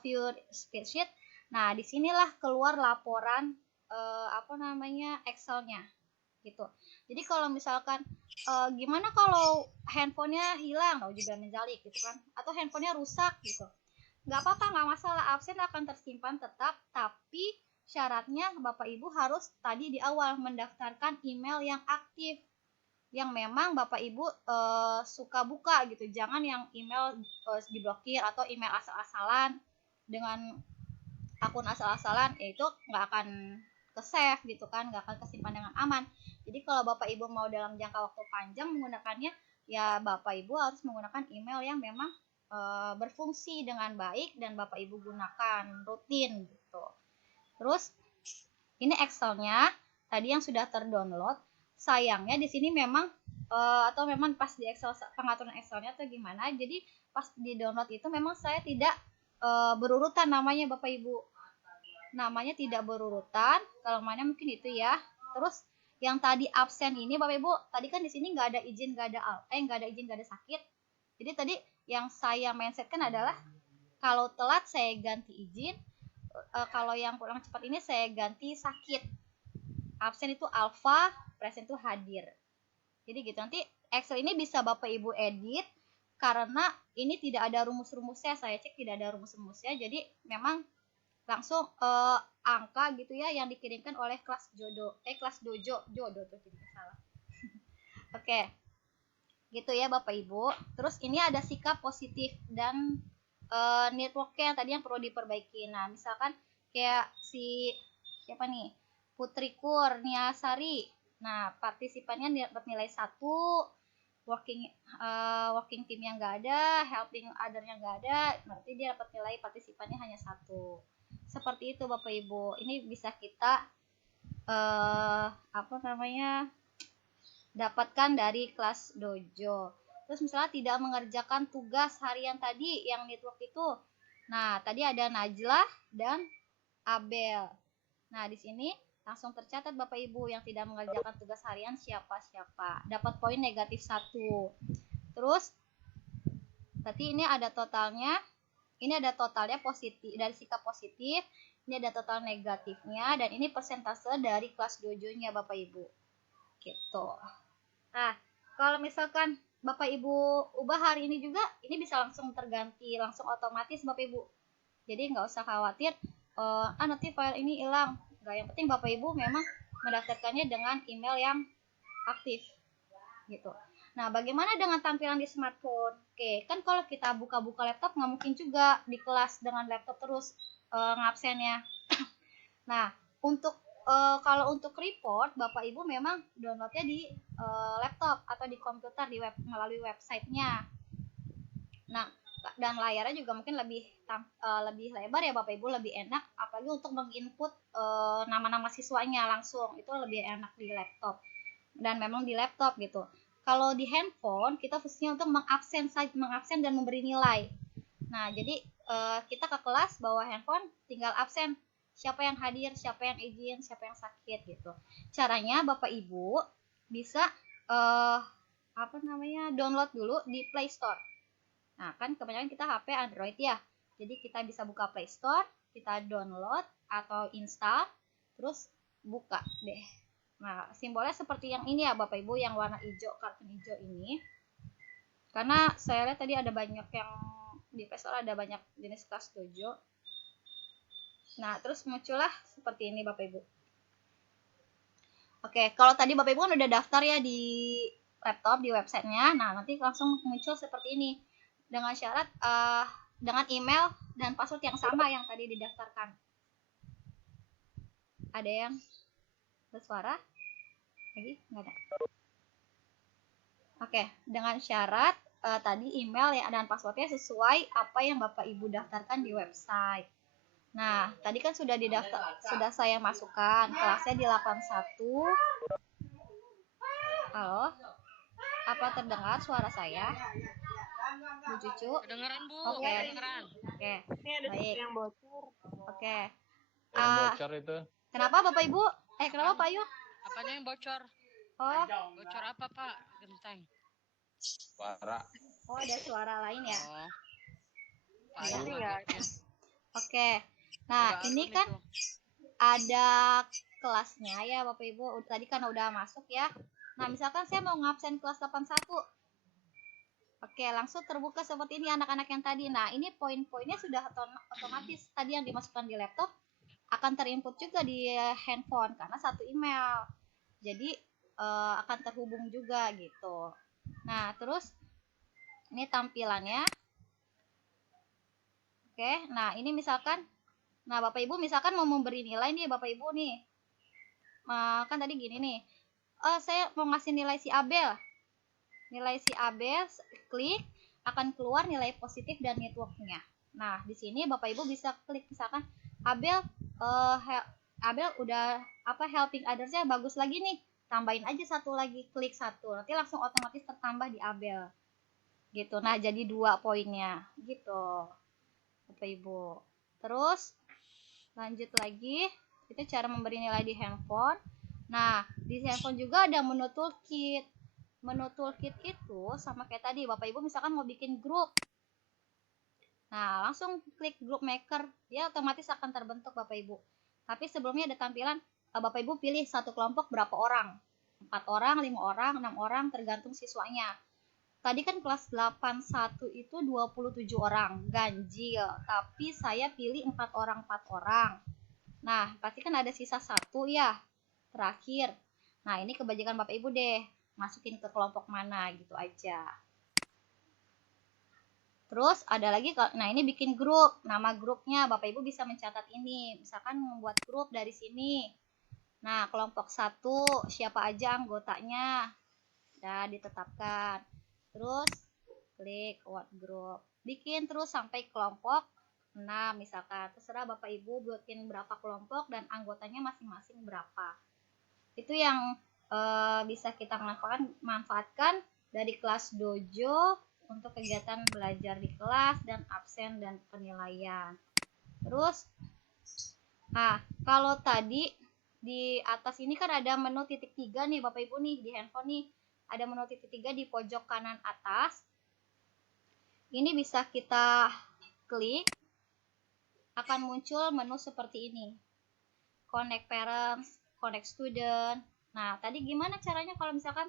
view spreadsheet. Nah, disinilah keluar laporan Excel-nya gitu. Jadi kalau misalkan gimana kalau handphonenya hilang, juga menjalik gitu kan, atau handphonenya rusak gitu, nggak apa-apa, nggak masalah, absen akan tersimpan tetap, tapi syaratnya Bapak Ibu harus tadi di awal mendaftarkan email yang aktif, yang memang Bapak Ibu suka buka gitu. Jangan yang email diblokir atau email asal-asalan dengan akun asal-asalan, itu nggak akan ke save gitu kan, nggak akan kesimpan dengan aman. Jadi kalau Bapak Ibu mau dalam jangka waktu panjang menggunakannya, ya Bapak Ibu harus menggunakan email yang memang berfungsi dengan baik dan Bapak Ibu gunakan rutin gitu. Terus ini Excel-nya tadi yang sudah terdownload. Sayangnya di sini memang atau memang pas di Excel pengaturan Excel-nya atau gimana, jadi pas di download itu memang saya tidak berurutan namanya Bapak Ibu. Namanya tidak berurutan, kalau mana mungkin itu ya. Terus yang tadi absen ini Bapak Ibu, tadi kan di sini nggak ada izin, nggak ada izin, nggak ada sakit. Jadi tadi yang saya mindsetkan adalah kalau telat saya ganti izin, kalau yang pulang cepat ini saya ganti sakit. Absen itu alfa, present itu hadir. Jadi gitu. Nanti Excel ini bisa Bapak Ibu edit karena ini tidak ada rumus-rumusnya. Saya cek tidak ada rumus-rumusnya. Jadi memang langsung angka gitu ya yang dikirimkan oleh kelas jodoh tuh tidak salah. Oke. Gitu ya Bapak Ibu. Terus ini ada sikap positif dan networknya yang tadi yang perlu diperbaiki. Nah, misalkan kayak si siapa nih? Putri Kurniasari. Nah, partisipannya dapat nilai 1, working team yang enggak ada, helping other-nya enggak ada, berarti dia dapat nilai partisipannya hanya 1. Seperti itu Bapak Ibu. Ini bisa kita dapatkan dari kelas dojo. Terus misalnya tidak mengerjakan tugas harian tadi yang network itu. Nah, tadi ada Najlah dan Abel. Nah, di sini langsung tercatat Bapak Ibu yang tidak mengerjakan tugas harian siapa-siapa. Dapat poin negatif 1. Terus berarti ini ada totalnya. Ini ada totalnya positif dari sikap positif. Ini ada total negatifnya dan ini persentase dari kelas dojonya Bapak Ibu. Gitu. Nah, kalau misalkan Bapak Ibu ubah hari ini juga, ini bisa langsung terganti, langsung otomatis Bapak Ibu. Jadi nggak usah khawatir, nanti file ini hilang. Nggak, yang penting Bapak Ibu memang mendaftarkannya dengan email yang aktif. Gitu. Nah, bagaimana dengan tampilan di smartphone? Oke, kan kalau kita buka-buka laptop nggak mungkin juga di kelas dengan laptop terus ngabsennya. Nah, kalau untuk report, Bapak Ibu memang downloadnya di laptop atau di komputer melalui websitenya. Nah, dan layarnya juga mungkin lebih lebar ya Bapak Ibu, lebih enak, apalagi untuk menginput nama-nama siswanya langsung, itu lebih enak di laptop. Dan memang di laptop gitu. Kalau di handphone, kita fungsinya untuk mengabsen dan memberi nilai. Nah, jadi kita ke kelas bawa handphone, tinggal absen. Siapa yang hadir, siapa yang izin, siapa yang sakit gitu. Caranya Bapak Ibu bisa download dulu di Play Store. Nah, kan kebanyakan kita HP Android ya. Jadi kita bisa buka Play Store, kita download atau install, terus buka deh. Nah, simbolnya seperti yang ini ya Bapak Ibu, yang warna hijau, kartun hijau ini. Karena saya lihat tadi ada banyak yang di Play Store, ada banyak jenis kelas dojo. Nah, terus muncullah seperti ini Bapak Ibu. Oke, kalau tadi Bapak Ibu kan udah daftar ya di laptop, di websitenya. Nah, nanti langsung muncul seperti ini. Dengan syarat, dengan email dan password yang sama yang tadi didaftarkan. Ada yang bersuara? Lagi? Nggak ada. Oke, dengan syarat tadi email ya dan passwordnya sesuai apa yang Bapak Ibu daftarkan di website. Nah, tadi kan sudah sudah saya masukkan kelasnya di 81. Halo? Apa terdengar suara saya? Bu Cucu? Kedengeran Bu, Oke. kedengeran. Oke. Ini ada Baik. yang bocor. Oke. Yang bocor itu Kenapa Bapak Ibu? Kenapa Pak Ayu? Apanya yang bocor? Oh, Bocor apa Pak? Genteng. suara. ada suara lain ya. Oh. Pak Iya. Ayu ngagetin. Oke. Nah, Udah ini alun kan itu. ada kelasnya ya Bapak Ibu. Tadi kan udah masuk ya. Nah, misalkan saya mau ngabsen kelas 81. Oke, langsung terbuka seperti ini anak-anak yang tadi. Nah, ini poin-poinnya sudah otomatis tadi yang dimasukkan di laptop akan terinput juga di handphone karena satu email. Jadi akan terhubung juga gitu. Nah, terus ini tampilannya. Oke, nah ini misalkan, nah Bapak Ibu misalkan mau memberi nilai nih Bapak Ibu nih. Kan tadi gini nih. Saya mau ngasih nilai si Abel. Nilai si Abel, klik, akan keluar nilai positif dan networknya. Nah, di sini Bapak Ibu bisa klik misalkan Abel udah helping others-nya bagus lagi nih. Tambahin aja satu lagi, klik satu. Nanti langsung otomatis tertambah di Abel. Gitu. Nah, jadi 2 poinnya. Gitu. Bapak Ibu. Terus lanjut lagi, itu cara memberi nilai di handphone. Nah, di handphone juga ada menu toolkit. Menu toolkit itu sama kayak tadi, Bapak Ibu misalkan mau bikin grup. Nah, langsung klik group maker, dia otomatis akan terbentuk Bapak Ibu. Tapi sebelumnya ada tampilan, Bapak Ibu pilih satu kelompok berapa orang. 4 orang, 5 orang, 6 orang, tergantung siswanya. Tadi kan kelas 81 itu 27 orang, ganjil. Tapi saya pilih 4 orang, 4 orang. Nah, pasti kan ada sisa satu ya, terakhir. Nah, ini kebajikan Bapak Ibu deh, masukin ke kelompok mana gitu aja. Terus ada lagi, nah ini bikin grup. Nama grupnya Bapak Ibu bisa mencatat ini. Misalkan membuat grup dari sini. Nah, kelompok 1 siapa aja anggotanya. Udah ditetapkan. Terus klik what group. Bikin terus sampai kelompok 6 misalkan. Terserah Bapak Ibu bikin berapa kelompok dan anggotanya masing-masing berapa. Itu yang bisa kita manfaatkan dari kelas dojo untuk kegiatan belajar di kelas dan absen dan penilaian. Terus, nah kalau tadi di atas ini kan ada menu titik 3 nih Bapak Ibu nih di handphone nih. Ada menu titik 3 di pojok kanan atas. Ini bisa kita klik, akan muncul menu seperti ini. Connect parents, connect student. Nah, tadi gimana caranya kalau misalkan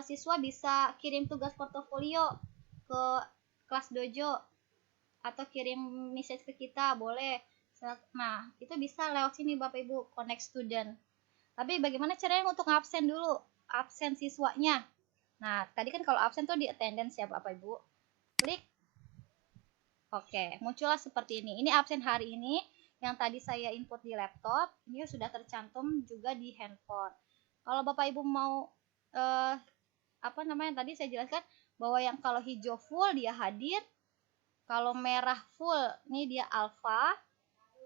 siswa bisa kirim tugas portofolio ke kelas dojo atau kirim message ke kita, boleh. Nah, itu bisa lewat sini Bapak Ibu, connect student. Tapi bagaimana caranya untuk absen dulu? Absen siswanya. Nah, tadi kan kalau absen tuh di attendance ya Bapak Ibu. Klik. Oke, muncullah seperti ini. Ini absen hari ini yang tadi saya input di laptop. Ini sudah tercantum juga di handphone. Kalau Bapak Ibu mau tadi saya jelaskan bahwa yang kalau hijau full dia hadir, kalau merah full ini dia alpha,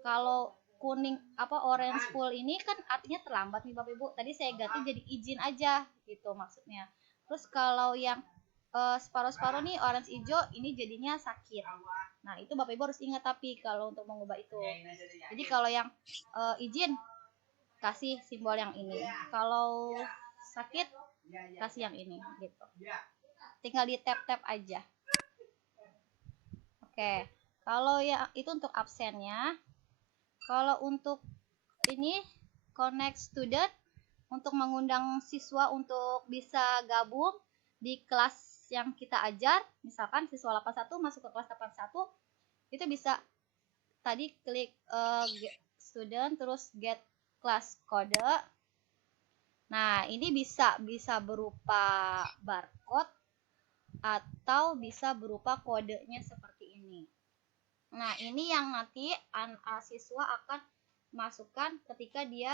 kalau kuning orange full ini kan artinya terlambat nih Bapak Ibu. Tadi saya ganti jadi izin aja gitu maksudnya. Terus kalau yang separuh-separuh nih orange hijau ini jadinya sakit. Nah, itu Bapak Ibu harus ingat tapi kalau untuk mengubah itu. Jadi kalau yang izin kasih simbol yang ini. Kalau sakit kasih yang ini gitu. Tinggal di tap-tap aja. Oke. Kalau ya itu untuk absennya. Kalau untuk ini connect student untuk mengundang siswa untuk bisa gabung di kelas yang kita ajar, misalkan siswa 81 masuk ke kelas 81, itu bisa tadi klik get student terus get class code. Nah, ini bisa berupa barcode atau bisa berupa kodenya seperti ini. Nah, ini yang nanti siswa akan masukkan ketika dia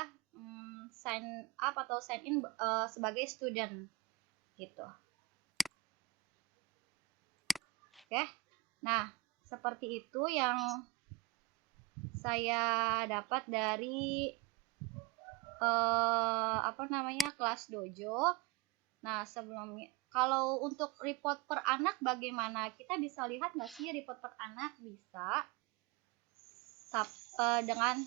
sign up atau sign in sebagai student gitu. Oke. Nah, seperti itu yang saya dapat dari kelas dojo. Nah, sebelumnya kalau untuk report per anak bagaimana? Kita bisa lihat nggak sih report per anak? Bisa. Dengan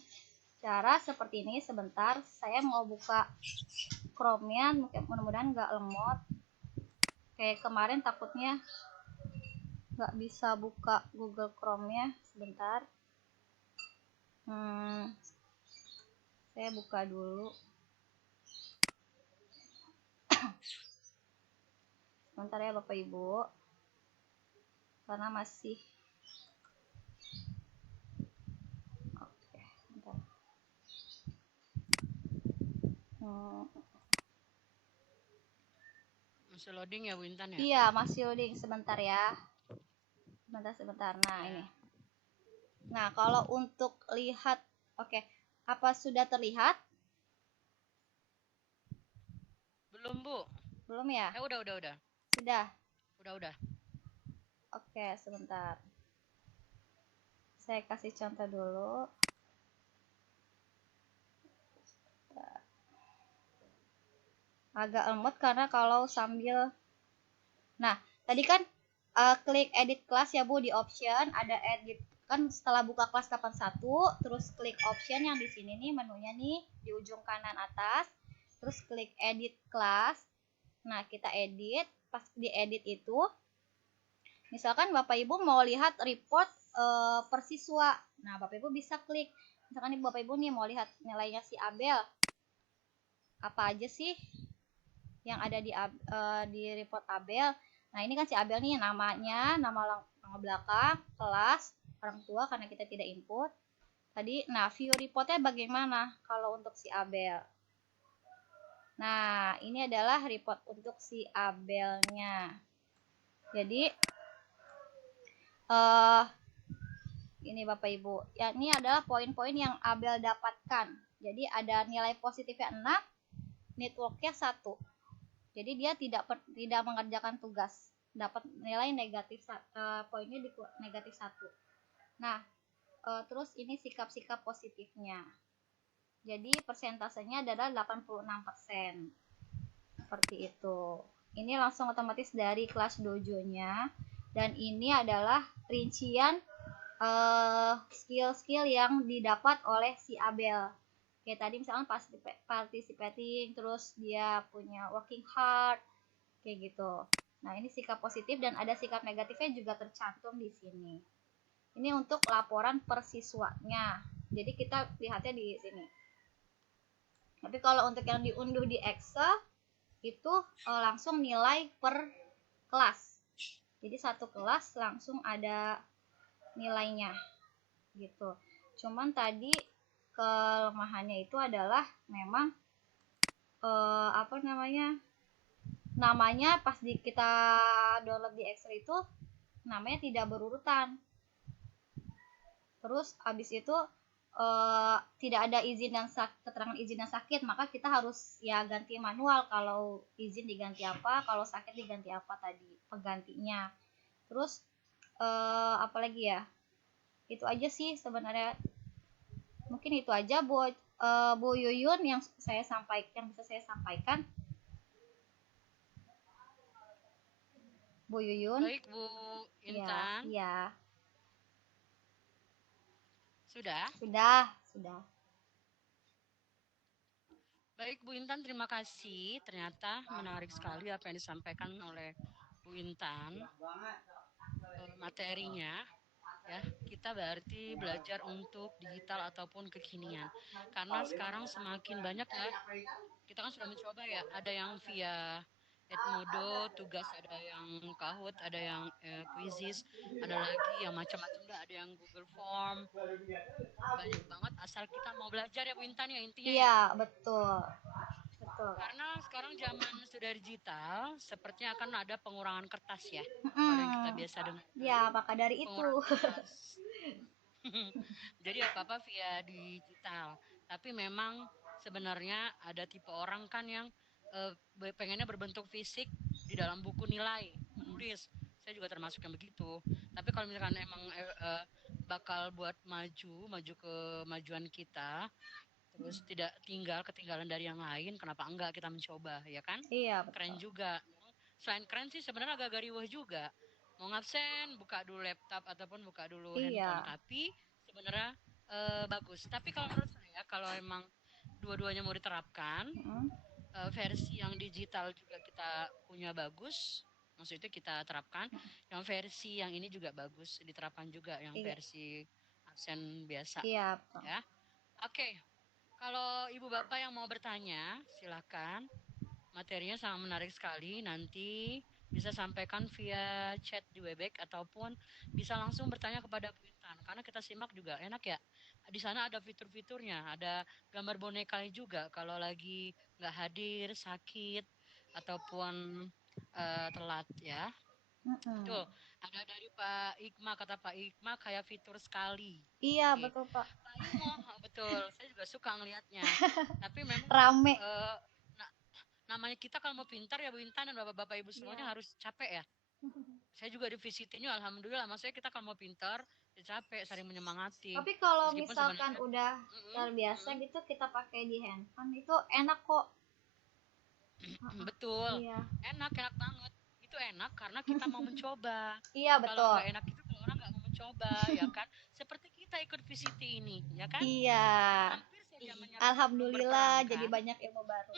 cara seperti ini. Sebentar, saya mau buka Chrome-nya, mudah-mudahan nggak lemot. Kayak kemarin takutnya nggak bisa buka Google Chrome-nya. Sebentar. Saya buka dulu. Sebentar ya Bapak Ibu. Karena masih sebentar. Masih loading ya Bu Intan ya? Iya, masih loading sebentar ya. Sebentar. Nah, ini. Nah, kalau untuk lihat, oke. Apa sudah terlihat? Belum Bu. Belum ya? Udah. Sudah. Udah. Oke, sebentar. Saya kasih contoh dulu. Agak lemot karena kalau sambil. Nah, tadi kan klik edit class ya Bu di option, ada edit Kan setelah buka kelas 81, terus klik option yang di sini nih, menunya nih di ujung kanan atas, terus klik edit kelas. Nah, kita edit. Pas di edit itu, misalkan Bapak Ibu mau lihat report per siswa. Nah, Bapak Ibu bisa klik. Misalkan Bapak Ibu nih mau lihat nilainya si Abel. Apa aja sih yang ada di report Abel? Nah, ini kan si Abel nih namanya, nama belakang, kelas, orang tua karena kita tidak input. Tadi, nah view reportnya bagaimana kalau untuk si Abel? Nah, ini adalah report untuk si Abelnya. Jadi, ini Bapak Ibu, ya, ini adalah poin-poin yang Abel dapatkan. Jadi ada nilai positifnya 6, networknya 1. Jadi dia tidak mengerjakan tugas, dapat nilai negatif, poinnya di negatif 1. Nah, terus ini sikap-sikap positifnya. Jadi persentasenya adalah 86%. Seperti itu. Ini langsung otomatis dari kelas dojonya. Dan ini adalah rincian skill-skill yang didapat oleh si Abel. Kayak tadi misalkan participating, terus dia punya working hard, kayak gitu. Nah, ini sikap positif dan ada sikap negatifnya juga tercantum di sini. Ini untuk laporan per siswanya. Jadi kita lihatnya di sini. Tapi kalau untuk yang diunduh di Excel itu langsung nilai per kelas. Jadi satu kelas langsung ada nilainya gitu. Cuman tadi kelemahannya itu adalah memang namanya pas kita download di Excel itu namanya tidak berurutan. Terus habis itu tidak ada izin dan keterangan izin dan sakit, maka kita harus ya ganti manual. Kalau izin diganti apa, kalau sakit diganti apa tadi penggantinya. Terus apalagi ya, itu aja sih sebenarnya. Mungkin itu aja buat Bu Yuyun yang bisa saya sampaikan. Bu Yuyun. Baik Bu Intan. Ya. Sudah? Sudah. Baik Bu Intan, terima kasih. Ternyata menarik sekali apa yang disampaikan oleh Bu Intan. Materinya ya, kita berarti belajar untuk digital ataupun kekinian. Karena sekarang semakin banyak ya, kita kan sudah mencoba ya, ada yang via Edmodo, tugas ada yang Kahoot, ada yang Quizizz, ada lagi yang macam-macam, ada yang Google Form. Banyak banget asal kita mau belajar ya Bu Intan ya, intinya. Iya, betul. Karena sekarang zaman sudah digital, sepertinya akan ada pengurangan kertas ya. Kalau yang kita biasa dengar. Ya, maka dari itu. Jadi apa-apa via digital. Tapi memang sebenarnya ada tipe orang kan yang pengennya berbentuk fisik di dalam buku nilai, menulis. Saya juga termasuk yang begitu. Tapi kalau misalkan emang bakal buat maju kemajuan kita, terus tidak ketinggalan dari yang lain, kenapa enggak kita mencoba, ya kan? Iya, betul. Keren juga. Selain keren sih sebenarnya agak riweh juga. Mau ngabsen, buka dulu laptop ataupun buka dulu handphone. Tapi sebenarnya bagus. Tapi kalau menurut saya, kalau emang dua-duanya mau diterapkan, versi yang digital juga kita punya bagus, maksudnya kita terapkan. Yang versi yang ini juga bagus diterapkan juga, yang versi absen biasa. Iya. Ya. Oke. Kalau ibu bapak yang mau bertanya, silakan. Materinya sangat menarik sekali. Nanti bisa sampaikan via chat di Webex ataupun bisa langsung bertanya kepada Bu Intan. Karena kita simak juga enak ya. Di sana ada fitur-fiturnya, ada gambar boneka juga. Kalau lagi nggak hadir, sakit ataupun telat ya. Betul. Ada dari Pak Ikma, kata Pak Ikma kayak fitur sekali. Iya, betul Pak. Pak Imo, betul. Saya juga suka ngelihatnya. Tapi memang rame. Namanya kita kalau mau pintar ya Bu Intan dan bapak-bapak ibu semuanya harus capek ya. Saya juga di visitinnya alhamdulillah. Maksudnya kita kalau mau pintar ya capek, saling menyemangati. Tapi kalau misalkan udah terbiasa gitu kita pakai di handphone itu enak kok. Betul. Iya. Enak banget. Itu enak karena kita mau mencoba. Iya, betul. Kalau nggak enak itu kalau orang nggak mau mencoba mencoba ya kan. Seperti kita ikut VCT ini ya kan. Iya. Hampir saja menyerang sebelum Alhamdulillah berperang, jadi kan? banyak ilmu baru.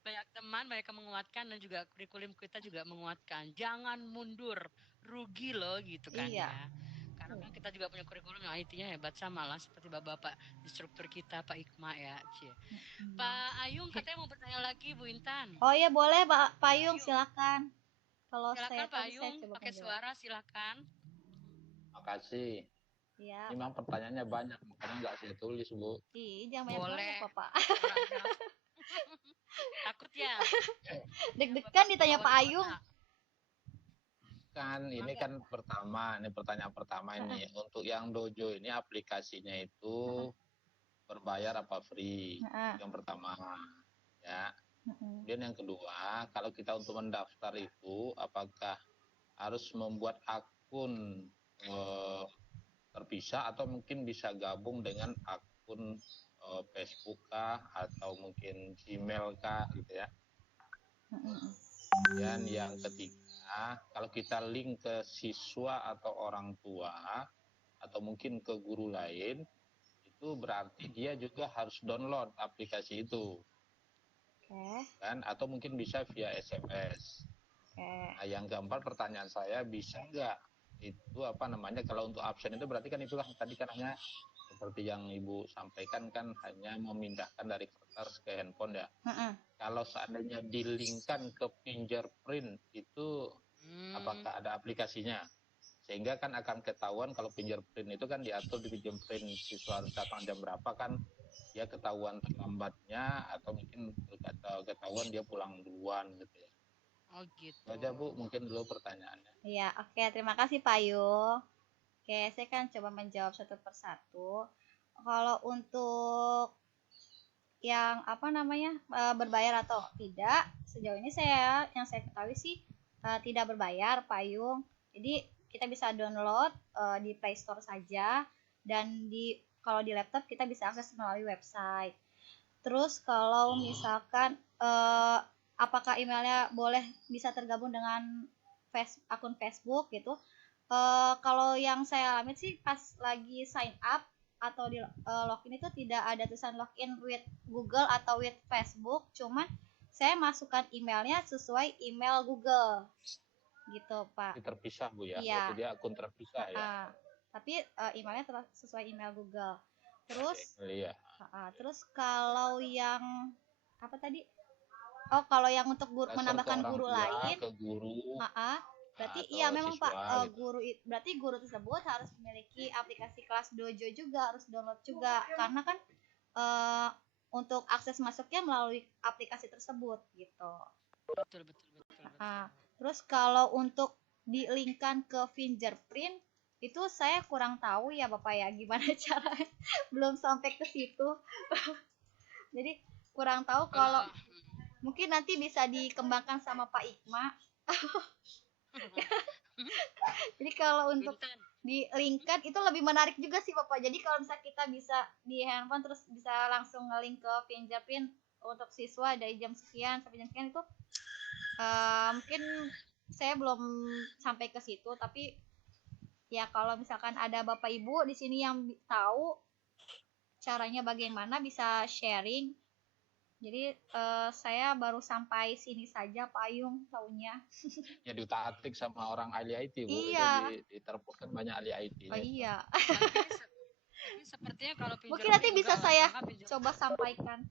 Banyak teman, banyak yang menguatkan dan juga kurikulum kita juga menguatkan. Jangan mundur, rugi loh gitu kan Iya. ya. Karena kan kita juga punya kurikulum yang IT-nya hebat sama lah seperti bapak-bapak instruktur kita Pak Ikma ya. Cie. Pak Ayung katanya mau bertanya lagi Bu Intan. Oh iya boleh Pak Payung silakan. Kalau saya Silakan Pak tahu saya Ayung coba pakai menjawab. suara silakan. Makasih. Iya. Ini memang pertanyaannya banyak, makanya nggak saya tulis, Bu. Ih, jangan banyak Boleh. banyak Pak. Suara-suara. Takut ya. Deg-degan ditanya Pak Ayung. Kan ini kan ini pertanyaan pertama ini. Untuk yang dojo ini aplikasinya itu berbayar apa free? Yang pertama. Ya. Kemudian yang kedua, kalau kita untuk mendaftar itu apakah harus membuat akun terpisah atau mungkin bisa gabung dengan akun Facebook kah atau mungkin Gmail kah gitu ya. Dan yang ketiga, kalau kita link ke siswa atau orang tua atau mungkin ke guru lain, itu berarti dia juga harus download aplikasi itu. Kan? Atau mungkin bisa via SMS. Nah, yang keempat pertanyaan saya, bisa nggak itu kalau untuk absen itu berarti kan itu tadi kan hanya seperti yang Ibu sampaikan kan hanya memindahkan dari kertas ke handphone ya. Kalau seandainya dilingkan ke fingerprint itu apakah ada aplikasinya? Sehingga kan akan ketahuan kalau fingerprint itu kan diatur di fingerprint siswa harus datang jam berapa kan dia ketahuan terlambatnya atau mungkin ketahuan dia pulang duluan gitu ya. Oh gitu. Aja Bu, mungkin dulu pertanyaannya. Iya, oke, terima kasih Pak Yung. Oke, saya kan coba menjawab satu persatu. Kalau untuk yang berbayar atau tidak, sejauh ini yang saya ketahui sih tidak berbayar Pak Yung. Jadi kita bisa download di Play Store saja dan kalau di laptop kita bisa akses melalui website. Terus kalau misalkan apakah emailnya bisa tergabung dengan akun Facebook gitu. Kalau yang saya alami sih pas lagi sign up atau di login itu tidak ada tulisan login with Google atau with Facebook, cuman saya masukkan emailnya sesuai email Google gitu Pak. Terpisah Bu ya, iya. Berarti dia akun terpisah ya. Tapi emailnya sesuai email Google. Terus iya. Terus kalau yang apa tadi? Oh, kalau yang untuk menambahkan guru lain ke guru. Berarti iya memang Pak, berarti guru tersebut harus memiliki aplikasi kelas dojo juga, harus download juga karena kan untuk akses masuknya melalui aplikasi tersebut gitu. Betul. Terus kalau untuk dilingkan ke fingerprint itu saya kurang tahu ya Bapak ya gimana caranya, belum sampai ke situ. Jadi kurang tahu kalau mungkin nanti bisa dikembangkan sama Pak Ikma. Jadi kalau untuk di-linkkan itu lebih menarik juga sih Bapak. Jadi kalau misalnya kita bisa di handphone terus bisa langsung nge-link ke fingerprint untuk siswa dari jam sekian sampai jam sekian itu mungkin saya belum sampai ke situ, tapi ya kalau misalkan ada Bapak Ibu di sini yang tahu caranya bagaimana bisa sharing. Jadi saya baru sampai sini saja Pak Ayung taunya. Ya diutak-atik sama orang ahli IT Bu. Iya. Diterapkan banyak ahli IT. Oh iya. Tapi sepertinya kalau mungkin nanti bisa saya coba sampaikan.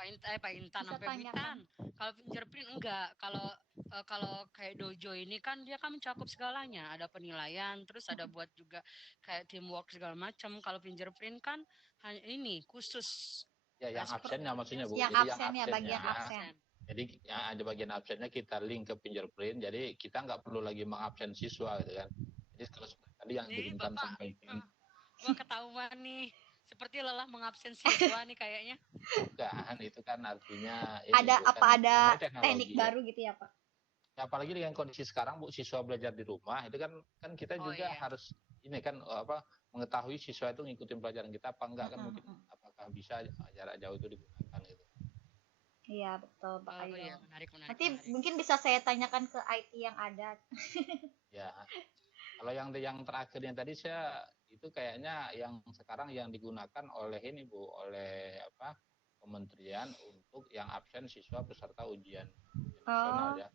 Pak Intan sampai Intan. Kalau fingerprint enggak. Kalau kayak dojo ini kan dia kan mencakup segalanya. Ada penilaian, terus ada buat juga kayak teamwork segala macam. Kalau fingerprint kan hanya ini khusus. Ya, yang absennya maksudnya Bu. Yang jadi absennya, bagian absen. Jadi ada bagian absennya kita link ke fingerprint. Jadi kita nggak perlu lagi mengabsen siswa gitu kan. Jadi kalau tadi yang Bu Intan sampaikan. Gua ketahuan nih. Seperti lelah mengabsen siswa nih kayaknya. Bukan, itu kan artinya ada teknik baru gitu ya Pak? Ya, apalagi dengan kondisi sekarang Bu, siswa belajar di rumah itu kan kita juga harus ini kan mengetahui siswa itu ngikutin pelajaran kita apa enggak kan mungkin apakah bisa jarak jauh itu digunakan gitu. Iya betul Pak Ayu. Iya, menarik. Nanti mungkin bisa saya tanyakan ke IT yang ada. Ya. Kalau yang terakhirnya tadi saya itu kayaknya yang sekarang yang digunakan oleh ini Bu, oleh apa kementerian untuk yang absen siswa peserta ujian nasional Oh, ya.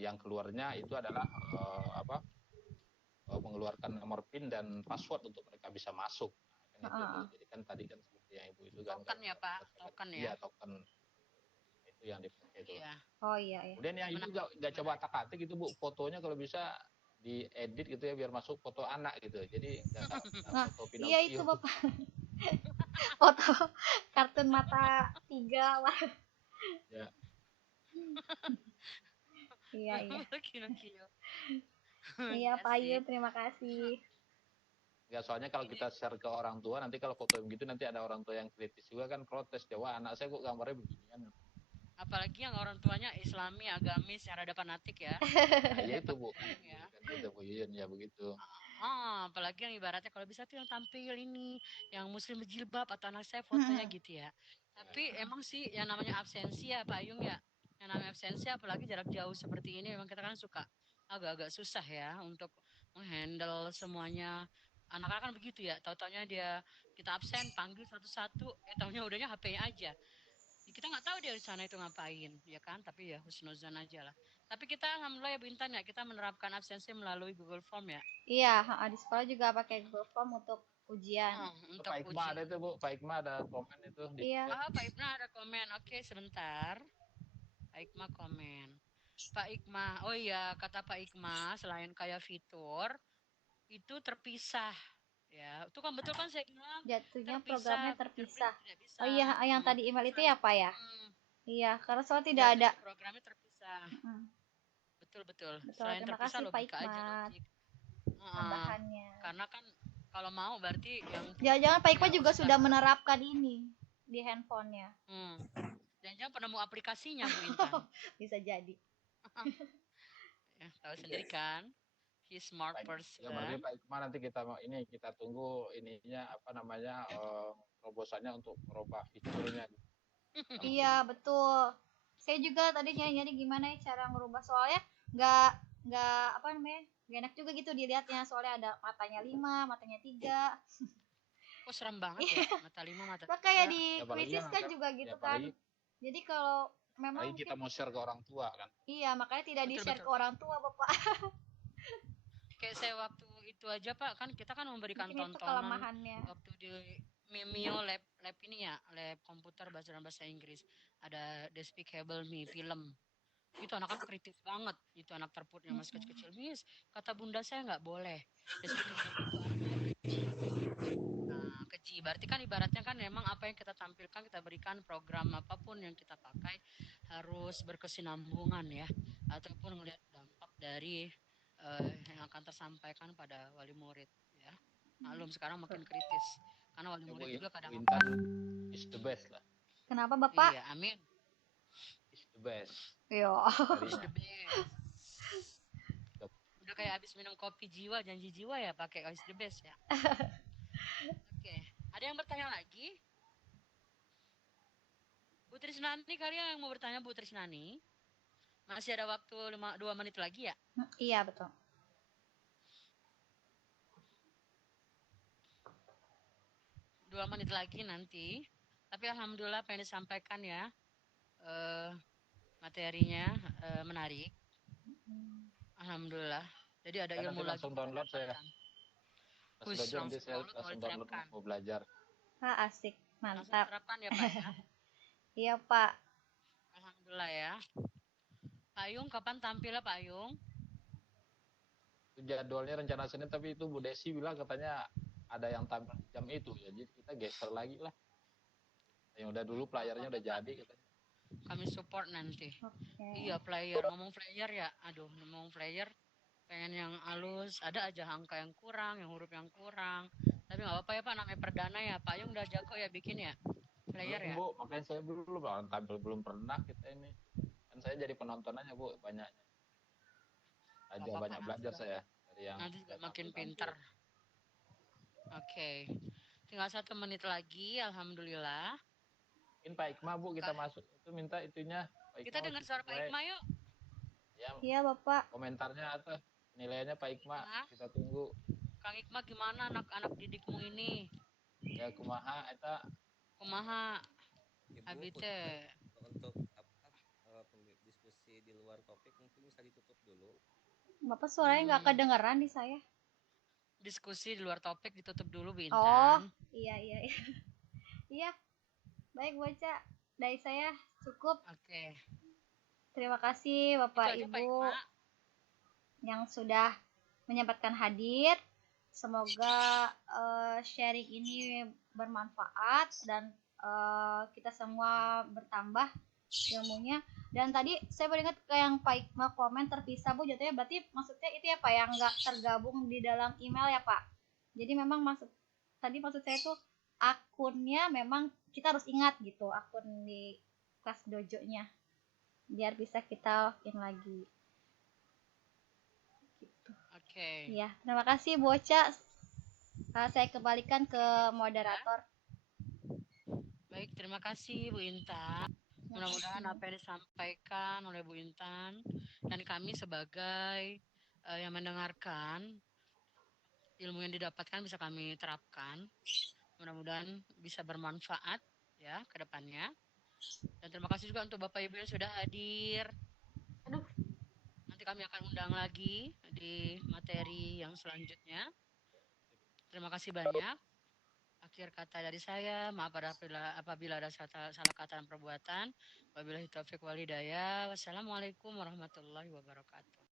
Yang keluarnya itu adalah mengeluarkan nomor PIN dan password untuk mereka bisa masuk. Nah, kan itu Bu. heeh. Jadi kan tadi kan seperti yang Ibu itu kan Token ya Pak, token ya. iya token itu yang dipakai itu. Iya. Oh iya ya. Kemudian yang Ibu nggak coba atak-atik gitu Bu, fotonya kalau bisa diedit gitu ya biar masuk foto anak gitu. Jadi nggak Nah, foto iya itu Pinocchio. Bapak. Foto kartun mata tiga. Wah, Ya. iya iya. Kilo-kilo. Iya Iya Pak Ayu, sih. terima kasih. Nggak, soalnya kalau Ini kita share ke orang tua nanti kalau foto begitu nanti ada orang tua yang kritis juga kan protes ya, wah anak saya kok gambarnya beginian. apalagi yang orang tuanya Islami, agamis, yang rada fanatik ya. Nah, iya itu Bu. Payung ya. Kan gitu Bu Yuyun ya begitu. Apalagi yang ibaratnya kalau bisa tuh yang tampil ini, yang muslim berjilbab atau anak saya fotonya Hmm, gitu ya. Tapi emang sih yang namanya absensi ya Pak Yung ya. Yang namanya absensi apalagi jarak jauh seperti ini memang kita kan suka agak-agak susah ya untuk menghandle semuanya. Anak-anak kan begitu ya, tahu-taunya dia kita absen panggil satu-satu, taunya udahnya HP-nya aja. Kita nggak tahu dia di sana itu ngapain, ya kan? Tapi ya husnuzan aja lah. Tapi kita alhamdulillah ya Bu Intan ya, kita menerapkan absensi melalui Google Form ya. iya, di sekolah juga pakai Google Form untuk ujian. Itu Untuk Pak Iqmah uji. ada itu Bu, Pak Iqmah ada komen itu di Iya. chat. Pak Ikma ada komen. Oke, sebentar. Pak Ikma komen. Pak Ikma, oh iya, kata Pak Ikma, selain kayak fitur, itu terpisah. Ya, itu kan betul kan saya bilang Jatuhnya programnya terpisah, fingerprint terpisah. tidak bisa. Oh iya, yang tadi email itu ya Pak ya? Hmm, Iya, karena soal tidak ada. jatuhnya programnya terpisah. Hmm, Betul betul. betul, Selain terima terpisah kasih Pak logika aja Hikmat logik. tambahannya. Karena kan kalau mau berarti yang Jangan-jangan Pak Hikmat punya juga ustaz. sudah menerapkan ini di handphonenya. Jangan-jangan penemu aplikasinya Bu Intan. Bisa jadi. Ya, tahu sendiri kan? He smart Ya berarti person. Pak Iqmah nanti kita tunggu ininya apa namanya terobosannya untuk merubah fiturnya. Iya, betul. Saya juga tadi nyari-nyari gimana ya cara ngerubah soalnya nggak apa namanya? Gak enak juga gitu dilihatnya soalnya ada matanya 5, matanya 3. Kok serem banget ya, mata 5 mata Nah, kayak 3. di Ya, apalagi kuisis yang kan agak- juga ya, gitu kan. Jadi kalau memang apalagi kita mungkin mau share ke orang tua kan. iya, makanya tidak Betul, di-share betul, ke Pak. orang tua, Bapak. Kayak saya waktu itu aja Pak, kan kita kan memberikan Mungkin itu tontonan kelemahannya. waktu di Mimio lab ini ya, lab komputer bahasa Inggris. Ada Despicable Me film. Itu anak-anak kritis banget. Itu anak terputnya masih kecil-kecil. Miss, kata bunda saya nggak boleh. Despicable Me itu anak keji. Nah, keji. Berarti kan ibaratnya kan memang apa yang kita tampilkan, kita berikan program apapun yang kita pakai harus berkesinambungan ya. Ataupun melihat dampak dari yang akan tersampaikan pada wali murid ya. Maklum sekarang makin kritis. Karena wali Ya, murid juga Bu kadang-kadang Intan is the best lah. Kenapa, Bapak? iya, amin. Is the best. Yo. Dari Is the best. Udah kayak habis minum kopi jiwa, janji jiwa ya pakai is the best ya. Oke, ada yang bertanya lagi? Bu Trisnani kalian yang mau bertanya Bu Trisnani? Masih ada waktu 2 menit lagi ya? Iya, betul. Dua menit lagi nanti. Tapi alhamdulillah apa yang disampaikan ya materinya menarik. Alhamdulillah. Jadi ada saya ilmu nanti lagi. langsung download saya. Wih, Nanti langsung saya download, langsung mau download diterapkan. mau belajar. Asik, Langsung mantap. terapkan ya Pak ya. Iya, Pak. Alhamdulillah ya. Pak Yung kapan tampil ya Pak Yung? Itu jadwalnya rencana Senin tapi itu Bu Desi bilang katanya ada yang tampil jam itu ya. Jadi kita geser lagi lah. Yang udah dulu playernya udah jadi katanya. Kami support nanti. Oke. Iya player, ngomong player ya. Aduh, ngomong player pengen yang halus, ada aja angka yang kurang, yang huruf yang kurang. Tapi nggak apa-apa ya Pak, namanya perdana ya. Pak Yung udah jago ya bikin ya player ya. Bu, makanya saya belum tampil belum pernah kita ini. Kan saya jadi penonton aja Bu, banyaknya. Aja Apa-apa, banyak belajar saya dari yang nanti juga udah makin tampil-tampil. pinter. Oke. Tinggal 1 menit lagi, alhamdulillah. Mungkin Pak Iqmah Bu kita masuk itu minta itunya Pak Kita Iqmah dengar suara Pak supaya Ikma yuk. ya Iya, Bapak. komentarnya atau penilaiannya Pak Ikma, Hah? kita tunggu. Kang Ikma gimana anak-anak didikmu ini? Ya kumaha eta Kumaha Ibu abi punten teh? untuk diskusi di luar topik mungkin bisa ditutup dulu. Bapak suaranya nggak Hmm, kedengeran di saya. diskusi di luar topik ditutup dulu Bu Oh, Intan. iya iya iya. Iya, baik Bu Eca. Dari saya cukup. Oke. Terima kasih Itu Bapak aja Pak Ibu Ikma. yang sudah menyempatkan hadir. Semoga sharing ini bermanfaat dan kita semua bertambah ilmunya. Dan tadi saya baru ingat kayak yang Pak Iqbal komen terpisah Bu, jatuhnya berarti maksudnya itu ya Pak yang nggak tergabung di dalam email ya Pak. Jadi memang maksud saya tuh akunnya memang kita harus ingat gitu, akun di kelas dojo-nya biar bisa kita login lagi. Gitu. Oke. Iya, terima kasih Bu Ocha. Saya kembalikan ke moderator. Baik, terima kasih Bu Intan. Mudah-mudahan apa yang disampaikan oleh Bu Intan dan kami sebagai yang mendengarkan ilmu yang didapatkan bisa kami terapkan. Mudah-mudahan bisa bermanfaat ya ke depannya. Dan terima kasih juga untuk Bapak Ibu yang sudah hadir. Aduh, nanti kami akan undang lagi di materi yang selanjutnya. Terima kasih banyak. Akhir kata dari saya, maaf apabila ada salah kata dan perbuatan. Wabillahi taufiq walhidayah. Wassalamualaikum warahmatullahi wabarakatuh.